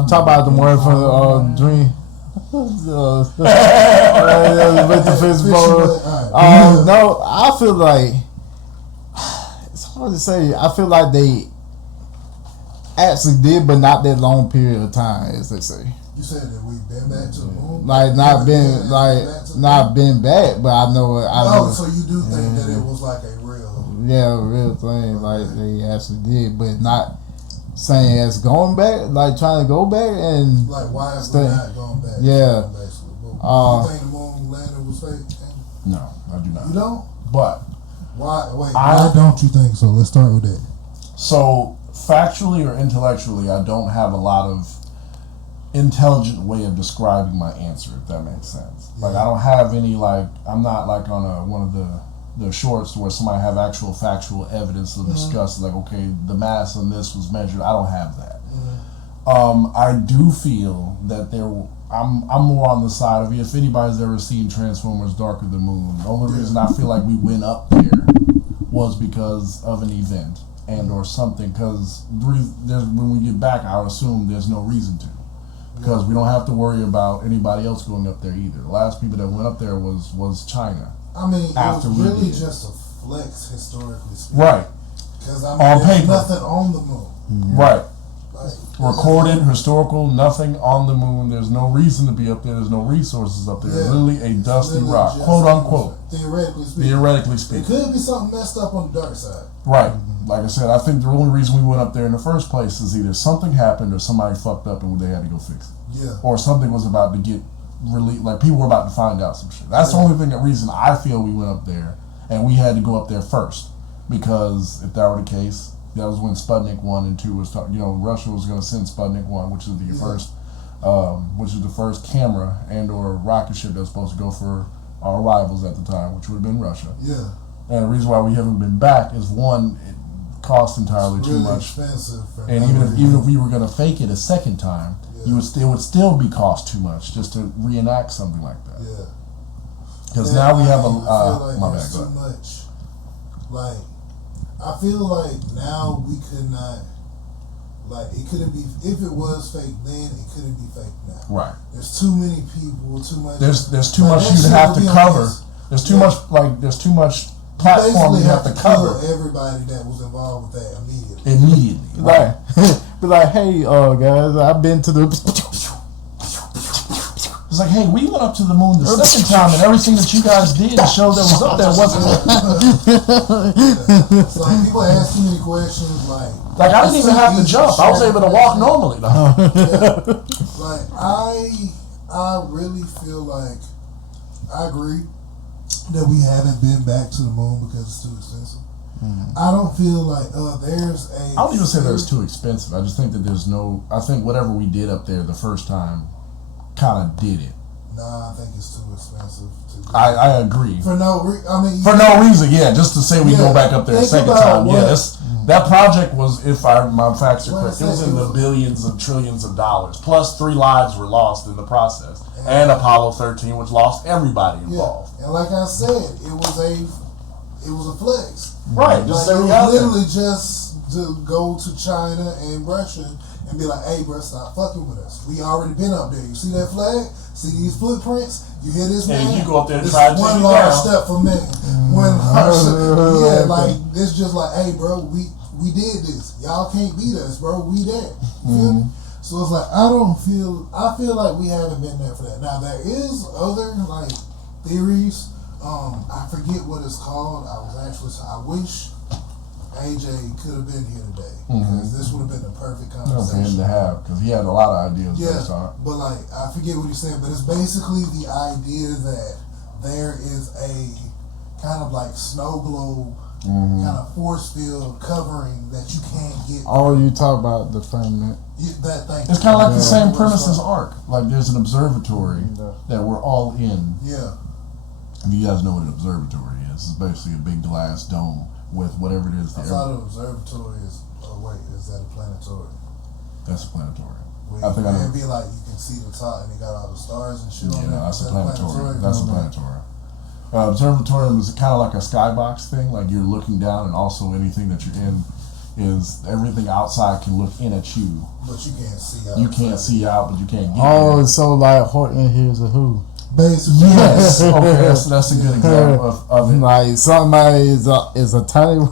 Talk about the one from the Dream. With the fistball. No, I feel like it's hard to say. I feel like they actually did, but not that long period of time, as they say. You said that we've been back to the moon? Like not been back, but I know it. So you do think that it was like a real? Yeah, a real thing. Like they actually did, but not saying it's going back. Like trying to go back and Like why have we not gone back? Yeah. Basically. You think the moon landing was fake? No, I do not. You don't? But Why? Wait. Why don't you think so? Let's start with that. so factually or intellectually, I don't have a lot of intelligent way of describing my answer, if that makes sense. Like I don't have any I'm not like on one of the shorts where somebody have actual factual evidence to discuss like, okay, the mass on this was measured. I don't have that. I do feel that I'm more on the side of, if anybody's ever seen Transformers Dark of the Moon, the only reason I feel like we went up there was because of an event and or something, because when we get back, I would assume there's no reason to. Because we don't have to worry about anybody else going up there either. The last people that went up there was China. I mean, After it was we really did. just a flex, historically speaking. Right. Because I mean, On there's paper. nothing on the moon. Right. Like, Recorded, historical, nothing on the moon. There's no reason to be up there. There's no resources up there. Yeah. Literally a It's dusty literally rock, just quote unquote. Theoretically speaking. Theoretically It speaking. could be something messed up on the dark side. Right. Like I said, I think the only reason we went up there in the first place is either something happened or somebody fucked up and they had to go fix it. Yeah. Or something was about to get released. Like people were about to find out some shit. That's the only reason I feel we went up there and we had to go up there first. Because if that were the case, That was when Sputnik 1 and 2 was talking. Russia was going to send Sputnik 1, which is the first camera and or rocket ship that was supposed to go for our rivals at the time, which would have been Russia. Yeah. And the reason why we haven't been back is one, it costs entirely too much. Expensive. And even if we were going to fake it a second time, it would still be cost too much just to reenact something like that. Yeah. Because now we have my bad. Too much. Like, I feel like now we could not. Like, it couldn't be. If it was fake then, it couldn't be fake now. Right. There's too many people. Too much. There's too much you'd have to cover. There's too much. There's too much platform you have to cover. Everybody that was involved with that immediately. Right. Be like, hey, guys, I've been to the. It's like, hey, we went up to the moon the second time, and everything that you guys did to show that was up there wasn't. It's like people ask too many questions. Like I didn't even have to jump. I was able to walk normally. Yeah. Like I really feel like I agree that we haven't been back to the moon because it's too expensive. Mm-hmm. I don't feel like there's a. I don't even say that it's too expensive. I just think that there's no. I think whatever we did up there the first time kind of did it. Nah, I think it's too expensive. I agree. For no reason, yeah. Just to say we go back up there a second time. Yeah, that project was, if my facts are correct, it was in the billions of trillions of dollars. Plus 3 lives were lost in the process. And Apollo 13, which lost everybody involved. Yeah. And like I said, it was a flex. Right. Just say we out literally just to go to China and Russia and be like, hey, bro, stop fucking with us. We already been up there. You see that flag? See these footprints? You hear this, man? And you go up there and try to take one large step for man. Like, it's just like, hey, bro, we did this. Y'all can't beat us, bro. We there. Mm-hmm. So it's like, I feel like we haven't been there for that. Now, there is other, like, theories. I forget what it's called. I wish AJ could have been here today because this would have been the perfect conversation for him to have, because he had a lot of ideas. Yeah, but like I forget what he's saying, but it's basically the idea that there is a kind of like snow globe, kind of force field covering that you can't get. Oh, you talk about the firmament. That thing. It's kind of like the same premise as Ark. Like there's an observatory that we're all in. Yeah. If you guys know what an observatory is, it's basically a big glass dome with whatever it is. I thought an observatory is. Oh wait, is that a planetarium? That's a planetarium. I think it'd be like you can see the top and it got all the stars and shit on it. That's a planetarium. That's a planetarium. Observatorium is kind of like a skybox thing. Like you're looking down, and also anything that you're in is everything outside can look in at you. But you can't see out. You can't see out, but you can't get in. So like Horton Hears a Who. Basically. Yes. Okay, that's a good example of it. Like somebody is a tiny.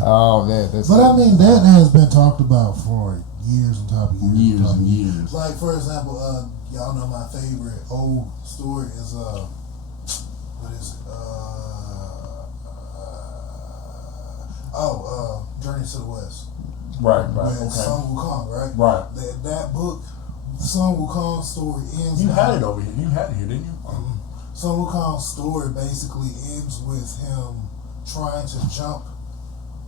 Oh man, but I mean that has been talked about for years on top of years. Years and years. Like for example, y'all know my favorite old story is what is it? Journey to the West. Right. With Sun Wukong, right? Right. That book. Sun Wukong's story ends. You had it over here. You had it here, didn't you? Sun Wukong's story basically ends with him trying to jump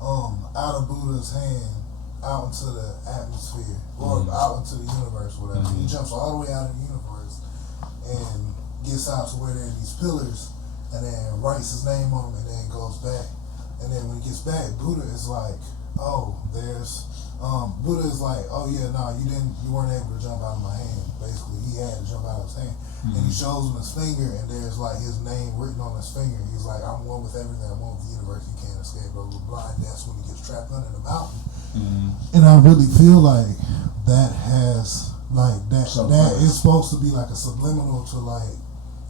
out of Buddha's hand out into the atmosphere or out into the universe, whatever. He jumps all the way out of the universe and gets out to where there are these pillars, and then writes his name on them, and then goes back. And then when he gets back, Buddha is like, Buddha is like, you weren't able to jump out of my hand. Basically, he had to jump out of his hand. And he shows him his finger, and there's like his name written on his finger. He's like, I'm one with everything. I'm one with the universe. You can't escape. Blah, blah, blah. And that's when he gets trapped under the mountain. And I really feel like that has, like, that is supposed to be like a subliminal to like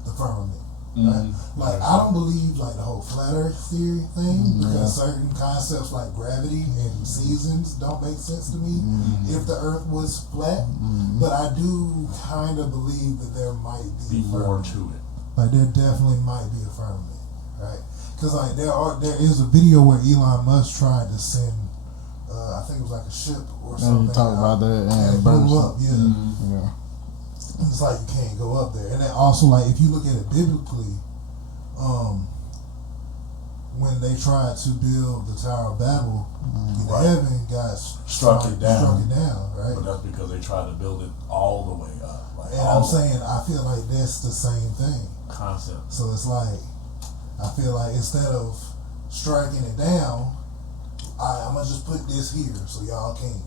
the firmament. Right? Like I don't believe like the whole flat earth theory thing because certain concepts like gravity and seasons don't make sense to me if the earth was flat, but I do kind of believe that there might be more to it. Like there definitely might be a firmament, right? Because like there is a video where Elon Musk tried to send I think it was like a ship or something. You talk about that and it blew up, yeah. It's like you can't go up there. And then also, like, if you look at it biblically, when they tried to build the Tower of Babel, Right. heaven got Struck it down. right? But that's because they tried to build it all the way up. Like And all I'm saying, I feel like that's the same thing. concept. So it's like, I feel like instead of striking it down, I'm gonna just put this here so y'all can't.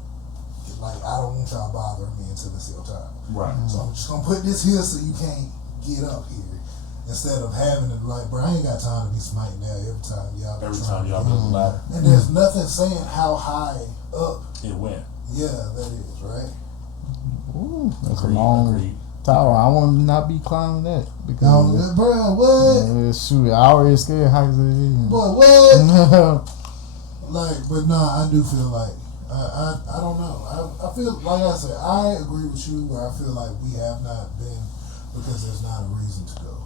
Like, I don't want y'all bothering me until it's your time. Right. So I'm just gonna put this here so you can't get up here. Instead of having it like, bro, I ain't got time to be smiting now every time y'all. build the ladder, And there's nothing saying how high up. it went. Yeah, that is right. Ooh, that's a Agreed, long agreed. tower. I want to not be climbing that No, because bro, what? shoot, I already scared heights. Boy, what? Like, but nah, I do feel like I don't know. I feel like I said, I agree with you where I feel like we have not been because there's not a reason to go.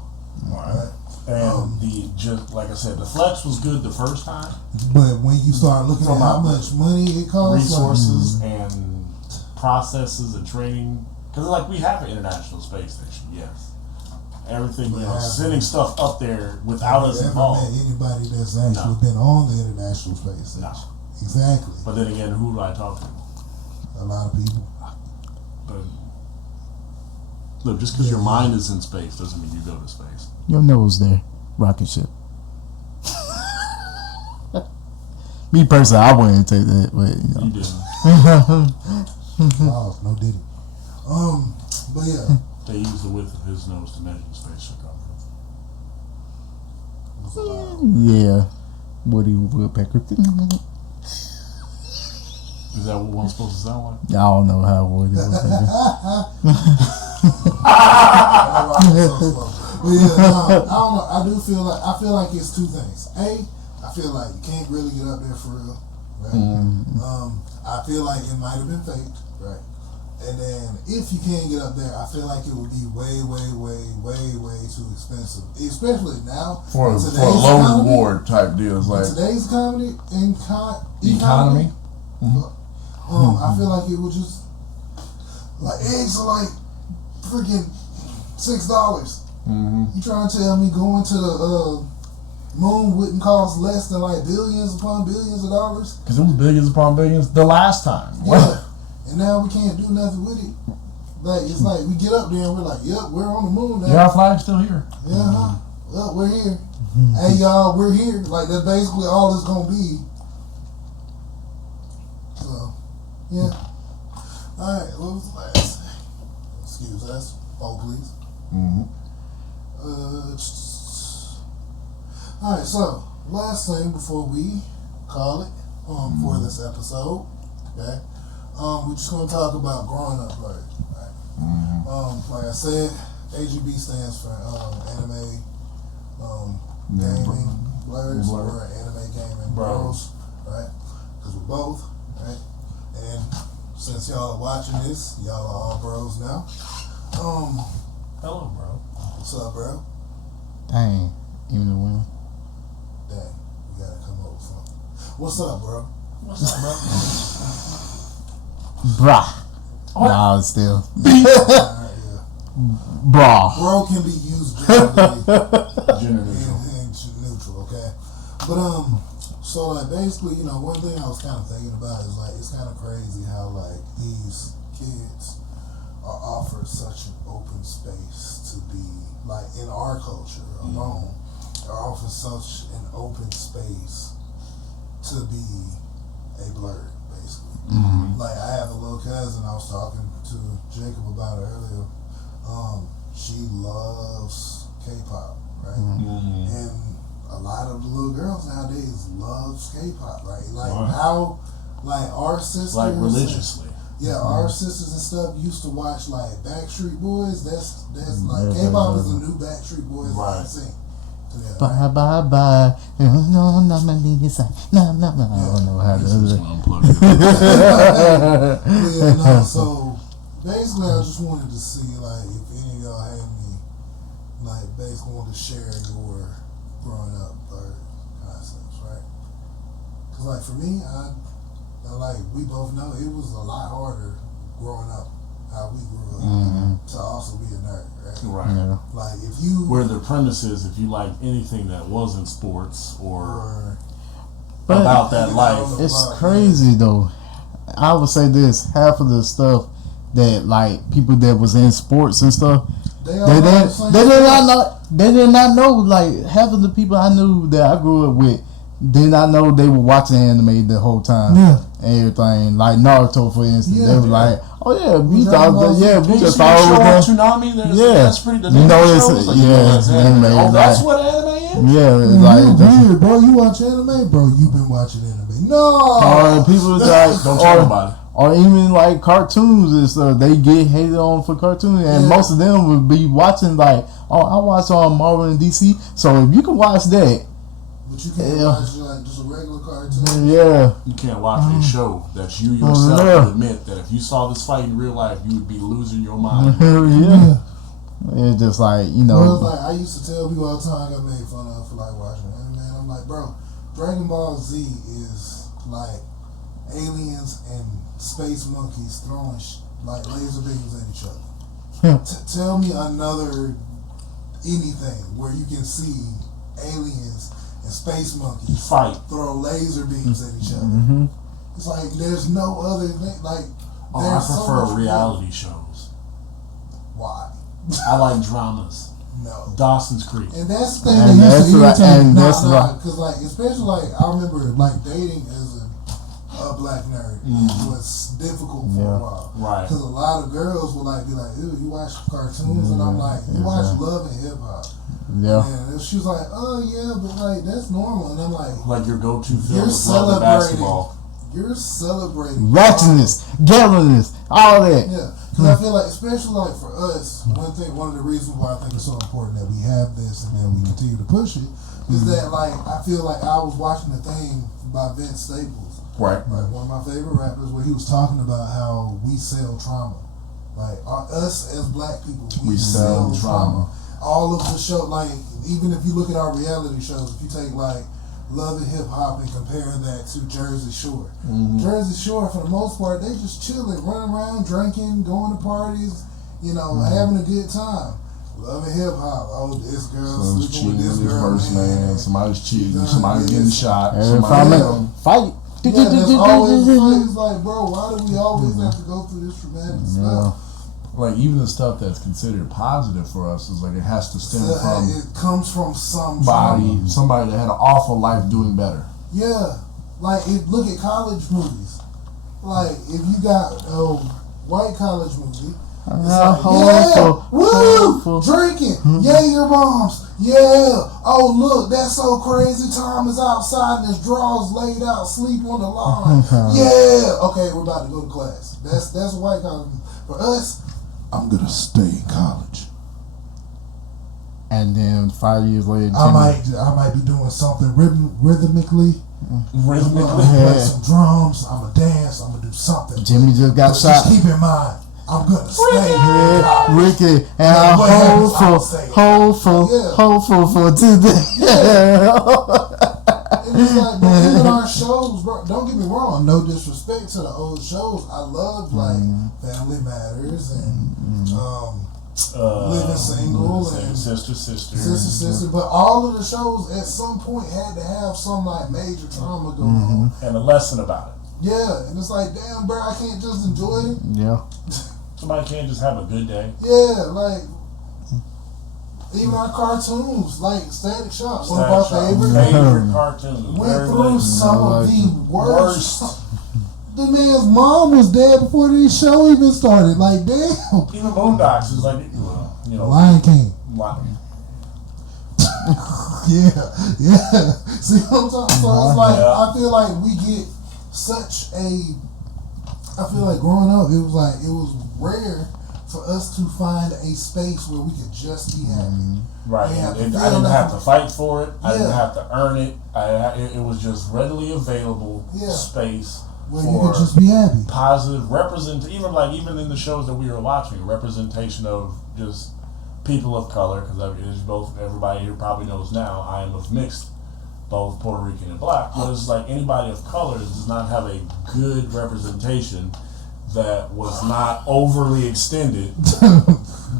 Right. And just like I said, the flex was good the first time. But when you start looking at how much money it costs, Resources and processes and training, because like we have an international space station, yes. Everything, sending stuff up there without us involved. Met anybody that's actually been on the international space station. No. Exactly. But then again, who do I talk to? A lot of people. But look, just because your mind is in space doesn't mean you go to space. Your nose there, rocket ship. Me personally, I wouldn't take that, but You didn't. Pause, no diddy. But yeah. They use the width of his nose to measure the space circumference. yeah, Woody Woodpecker. Is that what one's supposed to sound like? I don't know how Woody Woodpecker. But yeah, no, I don't know. I feel like it's two things. A, I feel like you can't really get up there for real, right? I feel like it might have been faked, right? And then if you can't get up there, I feel like it would be way, way, way, way, way too expensive, especially now For in a today's low economy, reward type deal. It's in like today's economy. economy. I feel like it would just like eggs are like freaking $6. You trying to tell me going to the moon wouldn't cost less than like billions upon billions of dollars? Because it was billions upon billions the last time. Yeah. And now we can't do nothing with it. Like, it's like we get up there and we're like, yep, we're on the moon now. Yeah, our flag's still here. Yeah, well, we're here. Hey, y'all, we're here. Like, that's basically all it's going to be. So, yeah. All right, what was the last thing? Excuse us. Oh, please. All right, so, last thing before we call it for this episode, okay? We're just going to talk about growing up blurs, right? Like I said, Agb stands for anime gaming blurs or anime gaming bros, right? Because we're both, right? And since y'all are watching this, y'all are all bros now. Hello, bro. What's up, bro? Dang, even the women. Dang, we gotta come up with something. What's up, bro? What's up, bro? Brah. Nah, still. Alright, yeah. Brah. Bro can be used generally. Gender neutral. in neutral, okay? But so like basically, you know, one thing I was kind of thinking about is like it's kind of crazy how like these kids are offered such an open space to be like in our culture alone, are offered such an open space to be a blerd, basically. Like I have a little cousin I was talking to Jacob about it earlier. She loves K-pop, right? And a lot of the little girls nowadays loves K-pop, right? Like how, like our sisters, Like religiously. Yeah, our sisters and stuff used to watch like Backstreet Boys. That's like K-pop is the new Backstreet Boys that I sing. Bye bye bye. No, not my niggas. No. I don't know how to do it. Yeah, no. So basically, I just wanted to see like if any of y'all had any like basically wanted to share your growing up or concepts, right? Because like for me, I like we both know it was a lot harder growing up how we grew up to also be a nerd, right? Right. Yeah. Like if you Where the premise is, if you like anything that wasn't sports or But about that life, it's crazy though. I would say this: half of the stuff that like people that was in sports and stuff, they did not know. Like half of the people I knew that I grew up with did not know they were watching anime the whole time. Yeah. And everything like Naruto, for instance, Yeah, they were like, "Oh yeah, we thought that, we you just see thought the it show on was Toonami, Yeah. that's pretty. The You know, it's shows, like, you know that's anime. Oh, that's Like- what anime is. yeah, it's Man, like you just- weird, bro. You watch anime, bro. You've been watching anime. No. or people like, Don't tell nobody. or even like cartoons and stuff. They get hated on for cartoons, and Yeah. most of them would be watching like, oh, I watch Marvel and DC. So if you can watch that, But you can't Yeah. watch like just a regular cartoon. yeah, You can't watch a show that you yourself yeah. would admit that if you saw this fight in real life, you would be losing your mind. yeah. It's just like Well, it's like I used to tell people all the time I got made fun of for like watching anime. And I'm like, bro, Dragon Ball Z is like aliens and space monkeys throwing like laser beams at each other. Tell me another anything where you can see aliens and space monkeys Fight. throw laser beams at each other. Mm-hmm. It's like there's no other thing. Like Oh, I there's so prefer much reality shows. Why? I like dramas. No. Dawson's Creek. And that's the thing And that used to that's irritate me. that's Because like, especially like, I remember like dating as a black nerd was difficult for a while. Right. Because a lot of girls would like be like, ew, you watch cartoons? And I'm like, you watch Love and Hip Hop. yeah. And she was like, oh yeah, but like, that's normal. And I'm like, Like your go-to film You're is Love and celebrating. Basketball. you're celebrating Ratchetness, gallonness, all that. Yeah, because I feel like, especially like for us, one of the reasons why I think it's so important that we have this and that we continue to push it is that like I feel like I was watching the thing by Vince Staples, Right. one of my favorite rappers, where he was talking about how we sell trauma. Like us as black people, we sell trauma. All of the show, like even if you look at our reality shows, if you take like Love and Hip Hop and compare that to Jersey Shore. Jersey Shore, for the most part, they just chilling, running around, drinking, going to parties, having a good time. Love and Hip Hop, oh, this girl Someone's sleeping with cheating this with his girl, first man. Somebody's cheating. Somebody's getting shot. Fight. Yeah, there's always it's like, bro, why do we always have to go through this traumatic stuff? Like even the stuff that's considered positive for us is like it has to stem from It comes from some trauma. somebody that had an awful life doing better. Yeah, like look at college movies. Like if you got a white college movie, it's like, woo, drinking, Jaeger bombs, oh look, that's so crazy. Tom is outside and his drawers laid out, sleep on the lawn. Okay, we're about to go to class. That's a white college movie. For us, I'm gonna stay in college. And then 5 years later, I might be doing something rhythmically. Rhythmically. I'm gonna play some drums. I'm gonna dance. I'm gonna do something. Jimmy just got shot. Just keep in mind, I'm gonna stay here. Ricky and hopeful for today. And it's like, but even our shows, bro, don't get me wrong, no disrespect to the old shows. I love like Family Matters and Living Single and Sister. But all of the shows at some point had to have some like major trauma going on. And a lesson about it. Yeah, and it's like, damn, bro, I can't just enjoy it. Yeah. Somebody can't just have a good day. Yeah, like even our cartoons, like Static Shock, one of our favorite cartoons. Went through some of the worst. The man's mom was dead before the show even started. Like, damn. Even Boondocks is like, Lion King. Yeah. See what I'm talking? So it's like I feel like we get such a. I feel like growing up, it was rare for us to find a space where we could just be happy. Right. I didn't have to fight for it. I didn't have to earn it. It was just readily available space where for you could just be happy. Positive even in the shows that we were watching, representation of just people of color, because everybody here probably knows now, I am of mixed, both Puerto Rican and black. But it's like anybody of color does not have a good representation that was not overly extended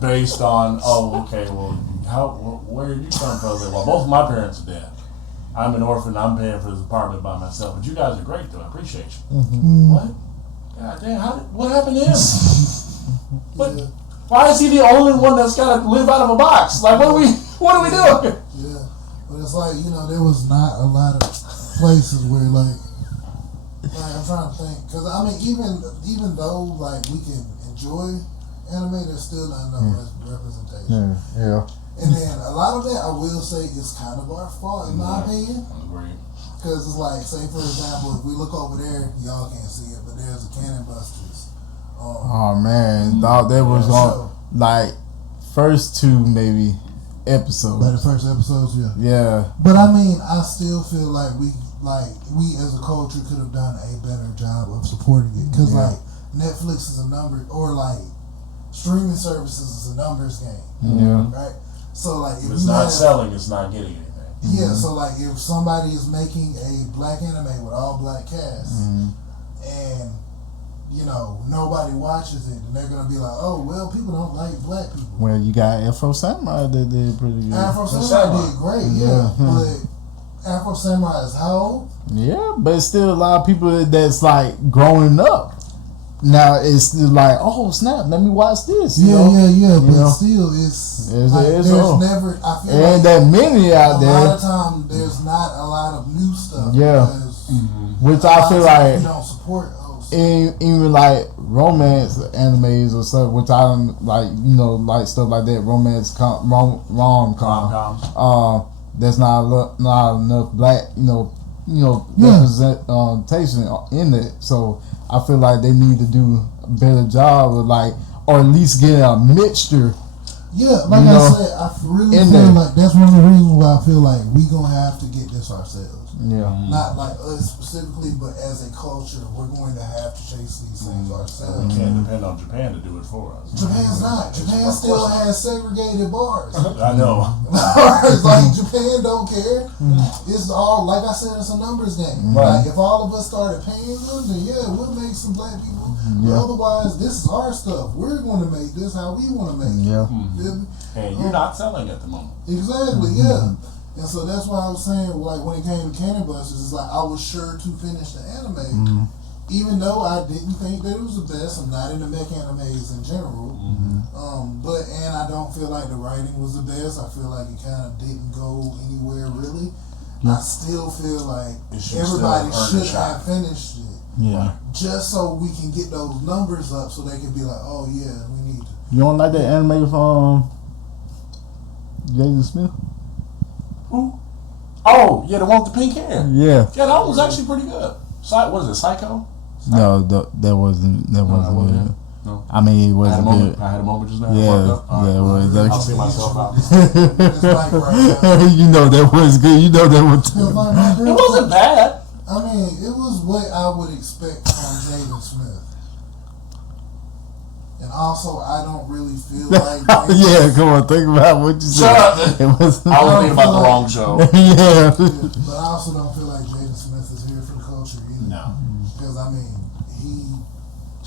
based on where did you come from? Well, both of my parents are dead. I'm an orphan. I'm paying for this apartment by myself. But you guys are great, though. I appreciate you. Mm-hmm. What? God damn! What happened to him? Why is he the only one that's got to live out of a box? Like, what are we doing? Yeah, but it's like, there was not a lot of places where like I'm trying to think, because I mean, even though like we can enjoy anime, there's still not enough representation. Yeah. And then a lot of that, I will say, is kind of our fault, in my opinion. Because it's like, say for example, if we look over there, y'all can't see it, but there's a Cannon Busters. Oh man, thought that was on like first 2 maybe episodes. Like the first episodes, yeah. Yeah. But I mean, I still feel like we as a culture could have done a better job of supporting it. Because like Netflix is a number, or like streaming services is a numbers game. Yeah. Right. So like, if it's not selling, it's not getting anything. Yeah. So like, if somebody is making a black anime with all black cast, and nobody watches it, and they're gonna be like, oh well, people don't like black people. Well, you got Afro Samurai that did pretty good. Afro Samurai did great, but Afro Samurai is how old? Yeah, but it's still a lot of people that's like growing up. Now it's still like, oh snap, let me watch this. Yeah, but still, it's there's never. I feel like that many out there. A lot of time, there's not a lot of new stuff. Yeah, which I feel like you don't support. Even like romance animes or stuff, which I don't like, like stuff like that, romance rom-coms. There's not enough black, representation in it. So I feel like they need to do a better job of or at least get a mixture. Yeah, like I said, I really feel like that's one of the reasons why I feel like we gonna have to get this ourselves. Yeah. Not like us specifically, but as a culture, we're going to have to chase these things ourselves. We can't depend on Japan to do it for us. Japan's not. Japan still has segregated bars. I know. It's like Japan don't care. It's all, like I said, it's a numbers game. Like if all of us started paying them, then we'll make some black people. But otherwise, this is our stuff. We're going to make this how we want to make it. Yeah. And you're not selling at the moment. Exactly. Yeah. And so that's why I was saying, like, when it came to Cannon Busters, it's like I was sure to finish the anime, even though I didn't think that it was the best. I'm not into mech animes in general, and I don't feel like the writing was the best. I feel like it kind of didn't go anywhere really. I still feel like everybody should have finished it, just so we can get those numbers up, so they can be like, oh yeah, we need to. You don't like that anime from Jaden Smith? Who? Oh, yeah, the one with the pink hair. Yeah. Yeah, that one was actually pretty good. What is it, Psycho? No, that wasn't good. No. I mean, it wasn't good. I had a moment just now. Yeah, it was. I'll see myself out. You know that was good. You know that was. It wasn't bad. I mean, it was what I would expect from Jaden Smith. And also, I don't really feel like... come on, think about what you said. Shut up. I was thinking about the wrong show. But I also don't feel like Jaden Smith is here for the culture either. No. Because, I mean,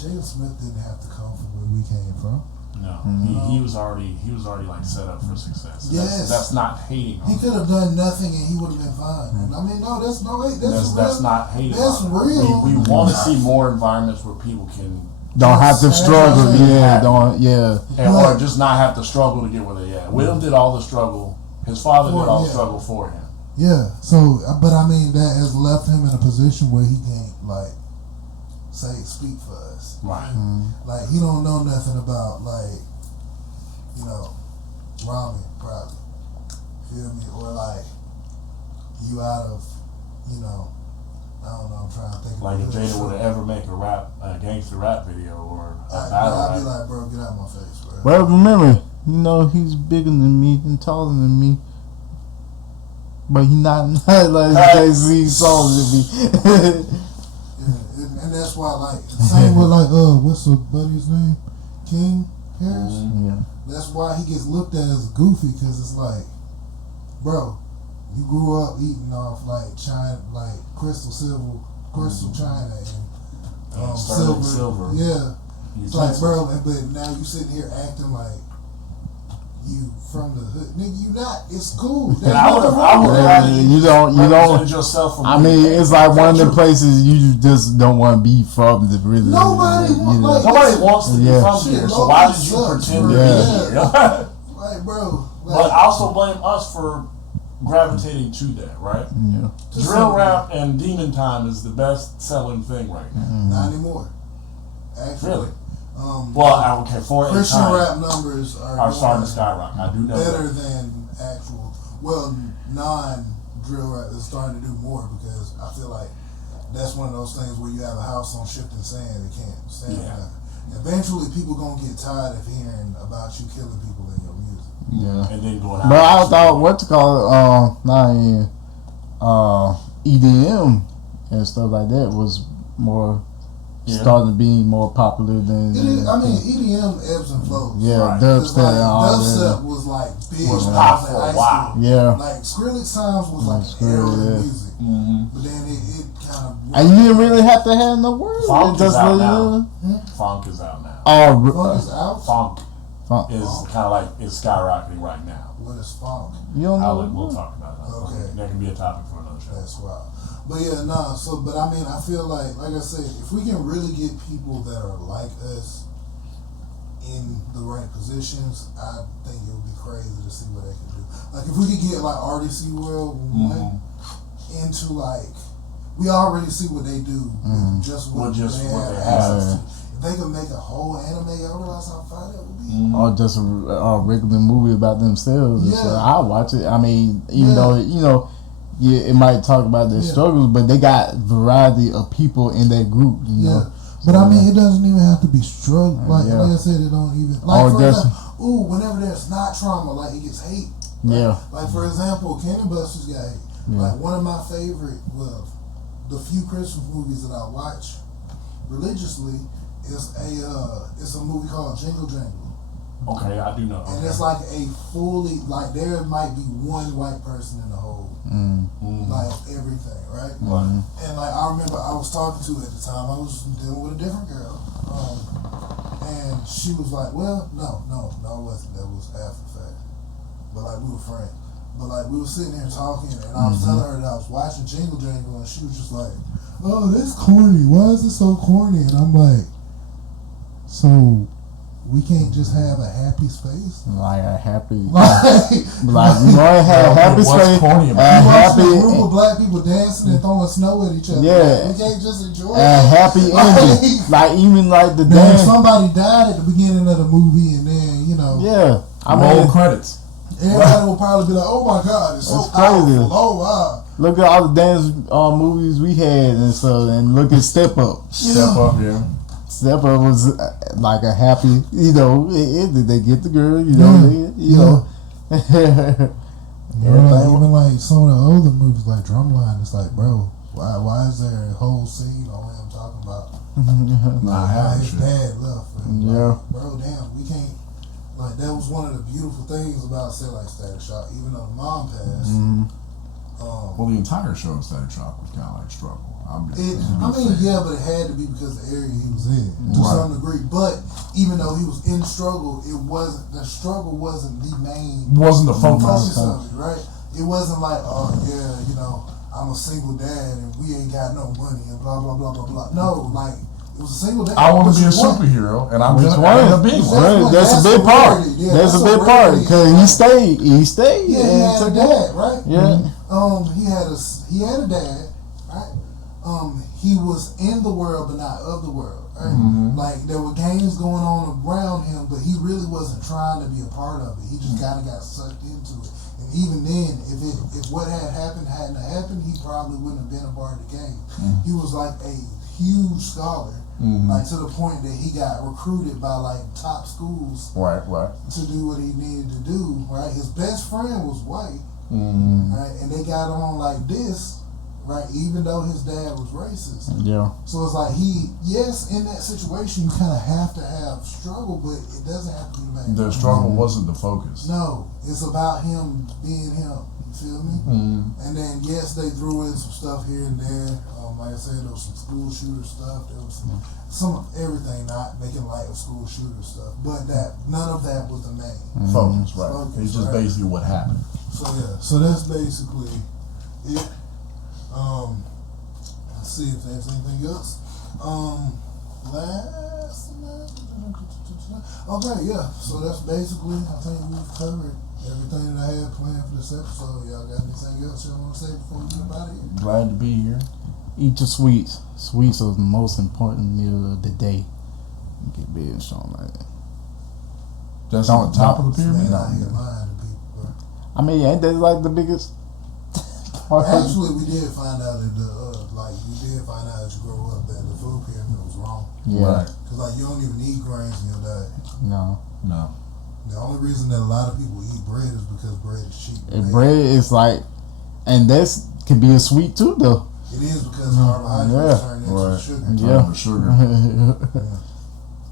Jaden Smith didn't have to come from where we came from. No. He was already like set up for success. Yes. That's not hating on him. He could have done nothing and he would have been fine. I mean, no, that's no hate. That's not hating That's on him. real. We want to see more environments where people can... Don't have to struggle, or just not have to struggle to get where they at. Will did all the struggle. His father did all the struggle for him. Yeah. So, but I mean, that has left him in a position where he can't speak for us. Right. Like he don't know nothing about ramen probably. Feel me? Or you out of I don't know, I'm trying to think like if Jada would have ever make a gangster rap video or a battle I'd be like, bro, get out of my face, bro. Well, remember, he's bigger than me and taller than me. But he not like Jay-Z taller than me. And that's why, same with what's the buddy's name? King Harris? Yeah. That's why he gets looked at as goofy, because it's like, bro, you grew up eating off China, Crystal China, and Silver. Yeah. It's like, bro, but now you sitting here acting like you from the hood, nigga. You not. It's cool. And I would you don't. Yourself from I mean, it's like one of the places you just don't want to be from. The really, nobody wants to be from here. So why did you pretend to be here? Like, bro. But I also blame us for gravitating to that, right? Yeah. Drill rap and Demon Time is the best selling thing right now. Not anymore. Actually. Really? Well, okay, for Christian time, rap numbers are starting to skyrocket. I do know better that. than actual. Well, non-drill rap is starting to do more because I feel like that's one of those things where you have a house on shifting sand. It can't stand that. Eventually, people gonna get tired of hearing about you killing people in your music. Yeah. And then going out. But I thought EDM and stuff like that was more starting to be more popular than. EDM ebbs and flows. Yeah, right. dubstep and all that. Dubstep was like big. Was pop for a while. Yeah. Like Skrillex Times was like era music. Mm-hmm. But then it kind of. And you didn't really have to have no words. Funk is out now. Funk is out now. Funk is out. Funk is kind of like it's skyrocketing right now. What is funk? You don't know. We'll talk about it. Okay. That can be a topic for another show. That's wild. But yeah, nah. So, but I mean, I feel like I said, if we can really get people that are like us in the right positions, I think it would be crazy to see what they can do. Like if we could get like RDC World into like, we already see what they do with just what they have access to. If they could make a whole anime, I realize how far that would be. Or just a regular movie about themselves. Yeah. So I'll watch it. I mean, even though it might talk about their struggles, but they got variety of people in that group. You know? But I mean, it doesn't even have to be struggle. Like I said, it don't even. Like for example, whenever there's not trauma, like it gets hate. Right? Yeah. Like for example, Cannon Busters got hate. Like one of my favorite, the few Christmas movies that I watch religiously is it's a movie called Jingle Jangle. Okay, I do know. And it's like a fully, like there might be one white person in the whole, like everything, right? And like I remember I was talking to her at the time, I was dealing with a different girl, and she was like, well, no, it wasn't, that was half the fact, but like we were friends. But like we were sitting there talking, and I was telling her that I was watching Jingle Jangle, and she was just like, "Oh, that's corny. Why is it so corny?" And I'm like, "So we can't just have a happy space? Like a happy, like we want to have a happy space. Corny a group of black people dancing and throwing snow at each other. Yeah, we can't just enjoy a happy ending. Like even like the dance. dance. Somebody died at the beginning of the movie, and then I mean credits. Everybody will probably be like, "Oh my God, it's so crazy." Oh wow! Look at all the dance movies we had and stuff, and look at Step Up. Step Up, yeah. Step Up was like a happy, they get the girl, Even like some of the older movies, like Drumline, it's like, bro, why is there a whole scene on him talking about his dad left? And like, bro, damn, we can't. Like that was one of the beautiful things about say like Static Shock, even though the mom passed. Well, the entire show of Static Shock was kind of like struggle. But it had to be because of the area he was in to some degree. But even though he was in struggle, the struggle wasn't the main. Wasn't the focus of it, right? It wasn't like, I'm a single dad and we ain't got no money and blah blah blah blah blah. No, like. It was a single dad. I want to be a superhero, and I'm going to end up being one. That's a big part. That's a big part because he stayed. Yeah, he had a dad, right? Yeah. He had a dad, right? He was in the world, but not of the world, right? Like there were games going on around him, but he really wasn't trying to be a part of it. He just kind of got sucked into it. And even then, if what had happened hadn't happened, he probably wouldn't have been a part of the game. He was like a huge scholar. Like to the point that he got recruited by like top schools, right, to do what he needed to do. Right, his best friend was white, right, and they got on like this, right, even though his dad was racist. Yeah. So it's like in that situation, you kind of have to have struggle, but it doesn't have to be the main. The struggle wasn't the focus. No, it's about him being him. You feel me? And then yes, they threw in some stuff here and there. Like I said, there was some school shooter stuff. There was some of everything, not making light of school shooter stuff, but none of that was the main focus, right? It's just right? basically what happened. So yeah, so that's basically it. Let's see if there's anything else. Okay, yeah. So that's basically, I think we've covered everything that I had planned for this episode. Y'all got anything else y'all want to say before we get out of here? Glad to be here. Eat your sweets. Sweets are the most important meal of the day. Get big and strong like that. That's on the top of the pyramid. Man, I ain't lying to people, bro. I mean, ain't that like the biggest part? Actually, we did find out that as you grow up that the food pyramid was wrong. Yeah. Right. Cause like you don't even need grains in your diet. No. The only reason that a lot of people eat bread is because bread is cheap. And bread is like, and that's can be a sweet too though. It is because carbohydrates turn into sugar. Yeah. Sugar.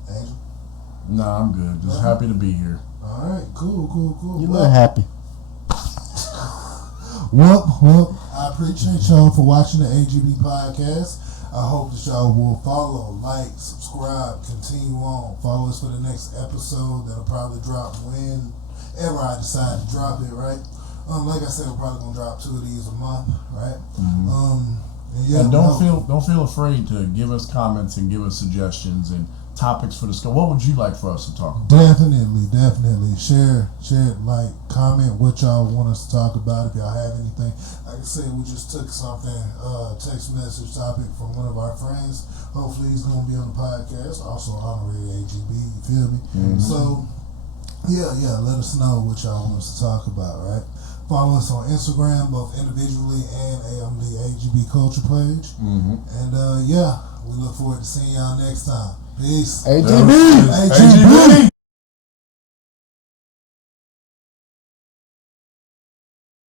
Angel? Nah, I'm good. Just happy to be here. All right, cool. You look happy. Well, I appreciate y'all for watching the Agb Podcast. I hope that y'all will follow, like, subscribe, continue on. Follow us for the next episode that'll probably drop whenever I decide to drop it, right? Like I said, we're probably gonna drop 2 of these a month, right? And don't feel afraid to give us comments and give us suggestions and topics for discussion. What would you like for us to talk about? Definitely. Share, like, comment what y'all want us to talk about if y'all have anything. Like I said, we just took something, text message topic from one of our friends. Hopefully he's going to be on the podcast. Also honorary Agb, you feel me? Mm-hmm. So, yeah, let us know what y'all want us to talk about, right? Follow us on Instagram, both individually and on the Agb Culture page. Mm-hmm. And, we look forward to seeing y'all next time. Peace. Agb! Agb!